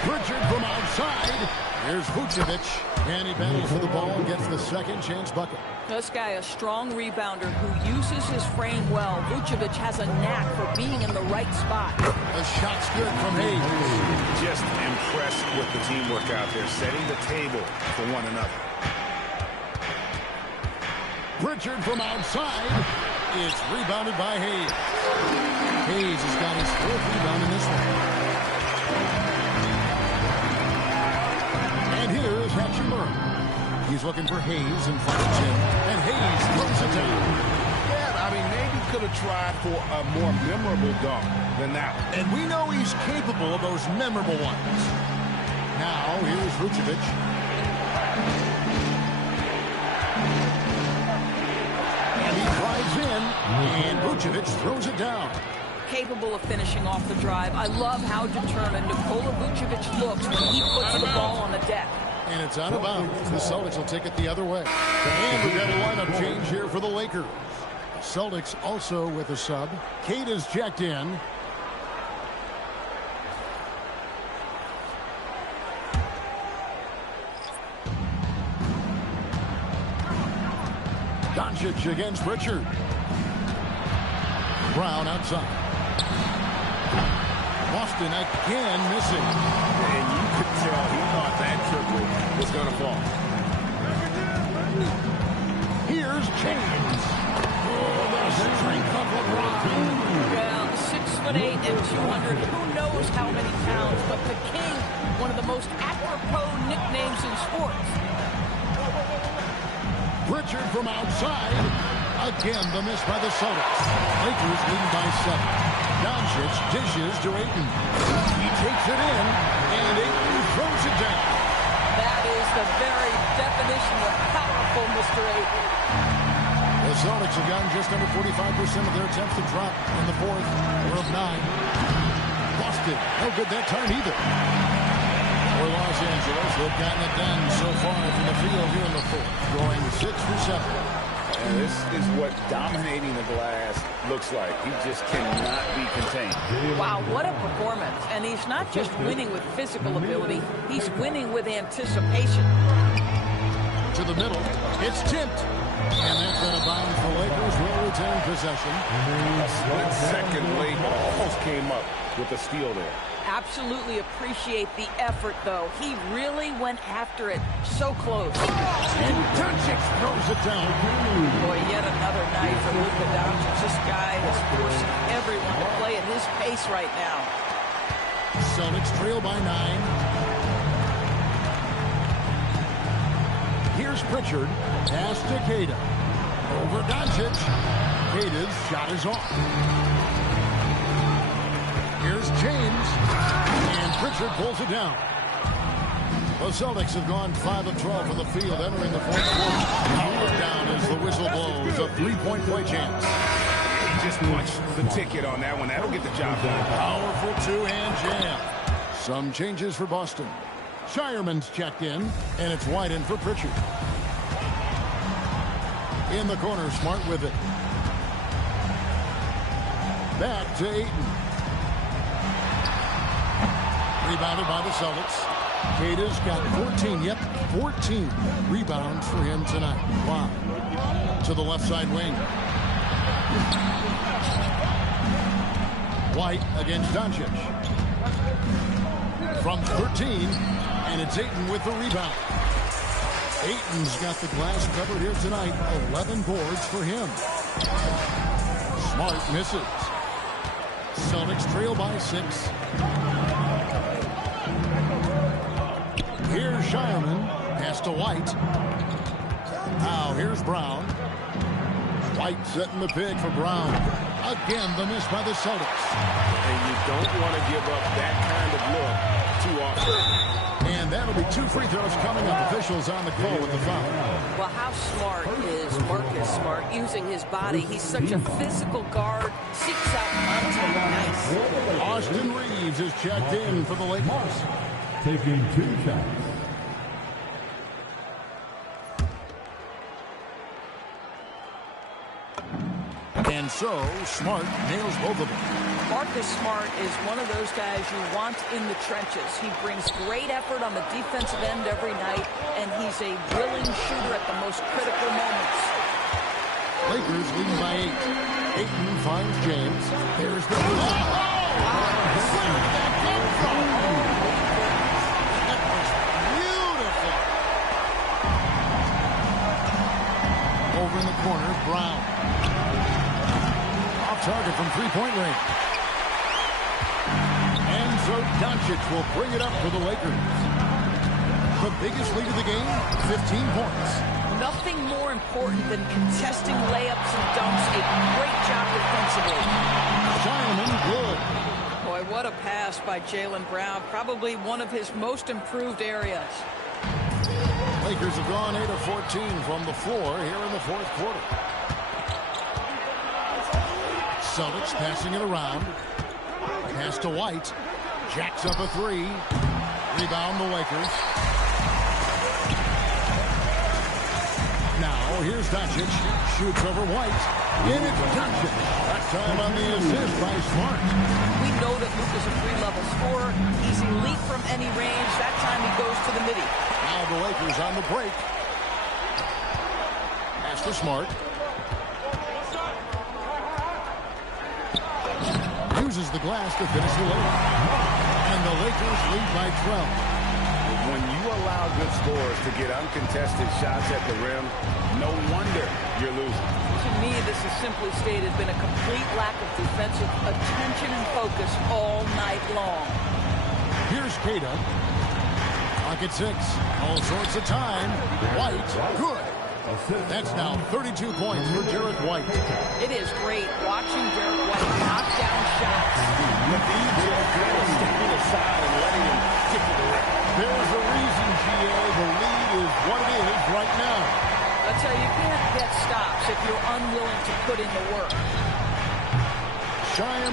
Pritchard from outside. Here's Vucevic. And he battles for the ball and gets the second chance bucket. This guy, a strong rebounder who uses his frame well. Vucevic has a knack for being in the right spot. The shot's good from Hayes. Just impressed with the teamwork out there, setting the table for one another. Pritchard from outside. It's rebounded by Hayes. Hayes has got his 4th rebound in this one. And here is Hachimura. He's looking for Hayes and finds him. And Hayes throws it down. Yeah, I mean, maybe could have tried for a more memorable dunk than that one. And we know he's capable of those memorable ones. Now, here's Vucevic. And he drives in, and Vucevic throws it down. Capable of finishing off the drive. I love how determined Nikola Vucevic looks when he puts the ball on the deck. And it's out of bounds. The Celtics will take it the other way. And we've got a lineup change here for the Lakers. The Celtics also with a sub. Cade is checked in. Doncic against Pritchard. Brown outside. Boston again missing. And you could tell he thought that triple was going to fall. Here's James. Oh, the strength of LeBron. Well, 6'8" and 200. Who knows how many pounds, but the King, one of the most apropos nicknames in sports. Pritchard from outside. Again, the miss by the Celtics. Lakers leading by 7. Doncic dishes to Ayton. He takes it in, and Ayton throws it down. That is the very definition of powerful, Mr. 8. The Celtics have gotten just under 45% of their attempts to drop in the fourth. We're of 9. Boston, no good that time either. For Los Angeles, they've gotten it done so far from the field here in the fourth, going 6 for 7. And this is what dominating the glass looks like. He just cannot be contained. Wow, what a performance. And he's not just winning with physical ability, he's winning with anticipation. To the middle, it's tipped. And that's out of bounds. The Lakers will retain possession. A split second late, but almost came up with a steal there. Absolutely appreciate the effort, though. He really went after it so close. And Doncic throws it down. Boy, yet another night for Luka Doncic. This guy is forcing everyone to play at his pace right now. Celtics trail by 9. Here's Pritchard. Pass to Queta. Over Doncic. Queta's shot is off. Here's James. And Pritchard pulls it down. The Celtics have gone 5 of 12 from the field entering the fourth quarter. Powered down as the whistle blows. A 3-point play chance. Just punch the ticket on that one. That'll get the job done. Powerful two-hand jam. Some changes for Boston. Shireman's checked in, and it's wide in for Pritchard. In the corner, Smart with it. Back to Ayton. Rebounded by the Celtics. Queta's got 14. Yep, 14 rebounds for him tonight. Wow. To the left side wing. White against Doncic. From 13, and it's Ayton with the rebound. Ayton's got the glass covered here tonight. 11 boards for him. Smart misses. Celtics trail by 6. Here's Shireman. Pass to White. Now here's Brown. White setting the pick for Brown. Again, the miss by the Celtics. And you don't want to give up that kind of look too often. And that'll be 2 free throws coming up. Officials on the call with the foul. Well, how smart is Marcus Smart using his body? He's such a physical guard. Seeks out contact. Nice. Austin Reeves is checked in for the Lakers. Taking 2 shots. And so, Smart nails both of them. Marcus Smart is one of those guys you want in the trenches. He brings great effort on the defensive end every night, and he's a willing shooter at the most critical moments. Lakers leading by 8. Ayton finds James. There's the where did that come from? That was beautiful. Over in the corner, Brown. Off target from 3-point range. And so Doncic will bring it up for the Lakers. The biggest lead of the game, 15 points. Nothing more important than contesting layups and dunks. A great job defensively. Shireman good. Boy, what a pass by Jaylen Brown. Probably one of his most improved areas. Lakers have gone 8 of 14 from the floor here in the fourth quarter. Celtics passing it around. Pass to White. Jacks up a 3. Rebound the Lakers. Now here's Doncic. Shoots over White. And it's Doncic. That time on the assist by Smart. We know that Luka's a three-level scorer. He's elite from any range. That time he goes to the midi. Now the Lakers on the break. Pass to Smart. Uses the glass to finish the layup. And the Lakers lead by 12. When you allow good scorers to get uncontested shots at the rim, no wonder you're losing. To me, this is simply stated been a complete lack of defensive attention and focus all night long. Here's Queta. Clock at 6. All sorts of time. White, good. That's now 32 points for Jarrett White. It is great watching Jarrett White knock down shots. The DJ kind of stepping aside and letting him get to the rim. There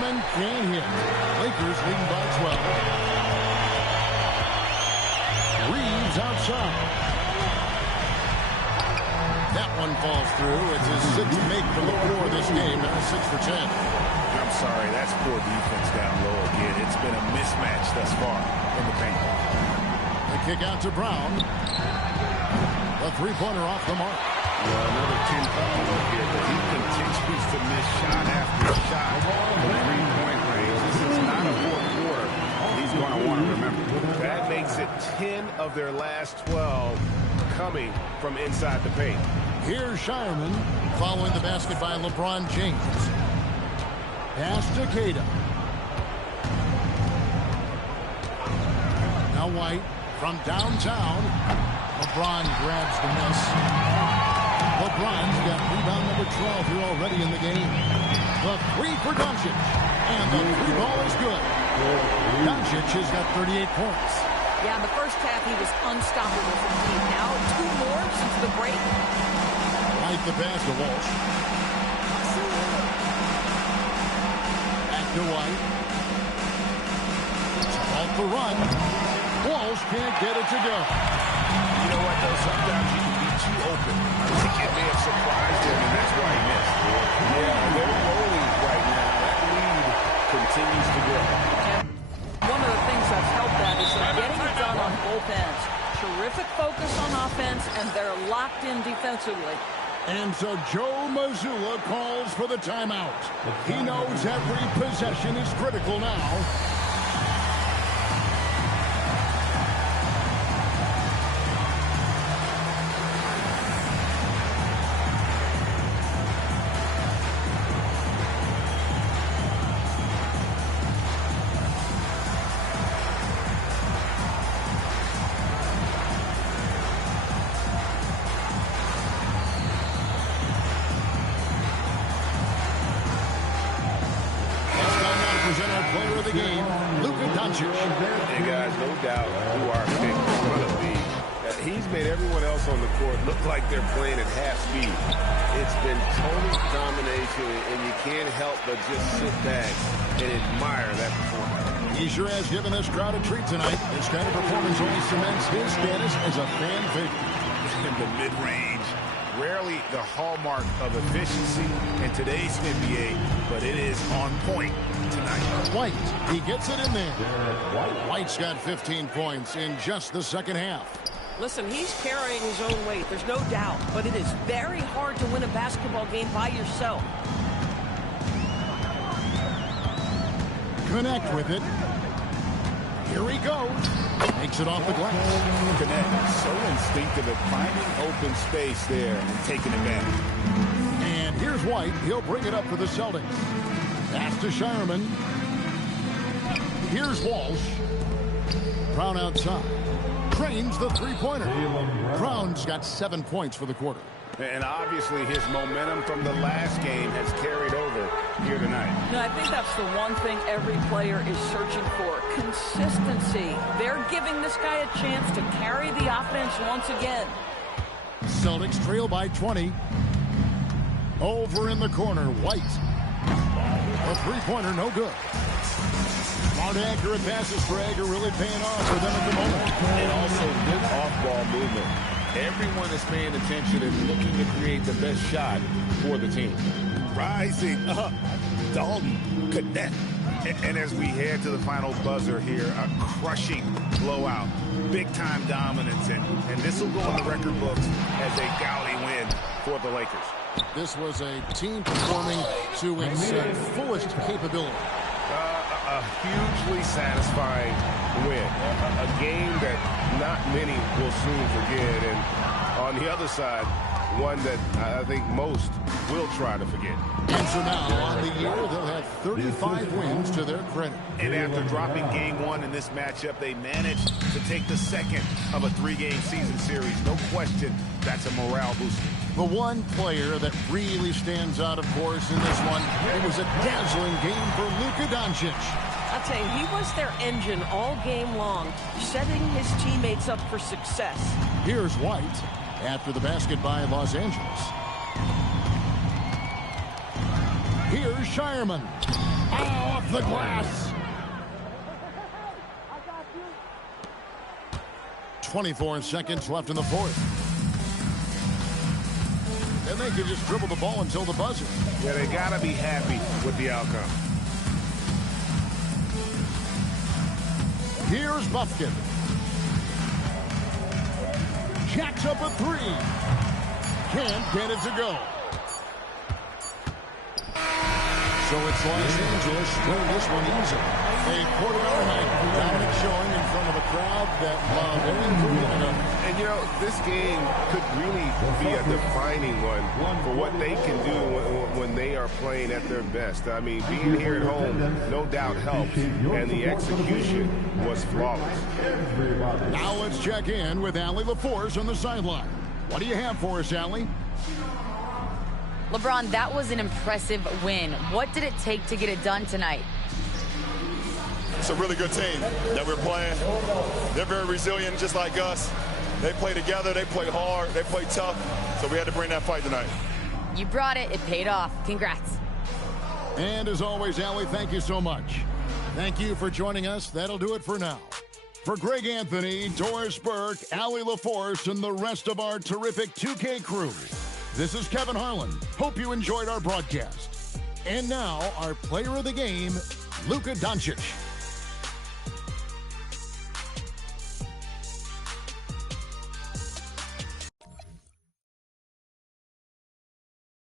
Shireman can't hit. Lakers leading by 12. Reeves outside. That one falls through. It's his sixth make from the floor this game. Now 6 for 10. I'm sorry, that's poor defense down low again. It's been a mismatch thus far in the paint. The kick out to Brown. The three-pointer off the mark. Well, another 10-point look here, but he continues to miss shot after shot from the three-point range. This is not a fourth quarter he's going to want to remember. That makes it 10 of their last 12 coming from inside the paint. Here's Shireman following the basket by LeBron James. Pass to Keita. Now White from downtown. LeBron grabs the miss. LeBron's got rebound number 12 here already in the game. The three for Doncic. And the three ball is good. Doncic has got 38 points. Yeah, in the first half he was unstoppable from deep. Now 2 more since the break. White the pass to Walsh. Back to White. Off the run. Walsh can't get it to go. You know what, though? Sometimes you can be too open. I think it may have surprised him, and that's why he missed. Yeah, they're rolling right now. That lead continues to grow. One of the things that's helped that is they're getting it done on both ends. Terrific focus on offense, and they're locked in defensively. And so Joe Mazzulla calls for the timeout. He knows every possession is critical now. Hey guys, no doubt who our pick is going to be. He's made everyone else on the court look like they're playing at half speed. It's been total domination, and you can't help but just sit back and admire that performance. He sure has given this crowd a treat tonight. This kind of performance only cements his status as a fan favorite. In the mid-range, rarely the hallmark of efficiency in today's NBA, but it is on point tonight. White, he gets it in there. White's got 15 points in just the second half. Listen, he's carrying his own weight, there's no doubt, but it is very hard to win a basketball game by yourself. Connect with it. Here he goes. Makes it off the glass. Connect. So instinctive at finding open space there and taking advantage. And here's White. He'll bring it up for the Celtics. Pass to Shireman. Here's Walsh. Brown outside. Trains the three-pointer. Brown's got 7 points for the quarter. And obviously his momentum from the last game has carried over here tonight. No, I think that's the one thing every player is searching for. Consistency. They're giving this guy a chance to carry the offense once again. Celtics trail by 20. Over in the corner, White. A three-pointer, no good. Smart, accurate passes for Egg are really paying off for them at the moment. And also good off-ball movement. Everyone is paying attention and looking to create the best shot for the team. Rising up, Dalton Connect. And as we head to the final buzzer here, a crushing blowout, big-time dominance, and this will go in the record books as a gaudy win for the Lakers. This was a team performing to its fullest capability. A hugely satisfying win. A game that not many will soon forget. And on the other side, one that I think most will try to forget. And so now, on the year, they'll have 35 wins to their credit. And after dropping game one in this matchup, they managed to take the second of a 3-game season series. No question, that's a morale booster. The one player that really stands out, of course, in this one, it was a dazzling game for Luka Doncic. I'll tell you, he was their engine all game long, setting his teammates up for success. Here's White after the basket by Los Angeles. Here's Shireman. Off the glass. 24 seconds left in the fourth. And they can just dribble the ball until the buzzer. Yeah, they got to be happy with the outcome. Here's Buffkin. Jacks up a three. Can't get it to go. So it's Los Angeles win this one easy. A quarter-hour night dominant showing in front of a crowd that loved every minute of it. And, you know, this game could really be a defining one for what they can do when they are playing at their best. I mean, being here at home, no doubt helps, and the execution was flawless. Now let's check in with Allie LaForce on the sideline. What do you have for us, Allie? LeBron, that was an impressive win. What did it take to get it done tonight? It's a really good team that we're playing. They're very resilient, just like us. They play together, they play hard, they play tough, so we had to bring that fight tonight. You brought it. It paid off. Congrats. And as always, Allie, thank you so much. Thank you for joining us. That'll do it for now. For Greg Anthony, Doris Burke, Allie LaForce, and the rest of our terrific 2K crew, this is Kevin Harlan. Hope you enjoyed our broadcast. And now, our player of the game, Luka Doncic.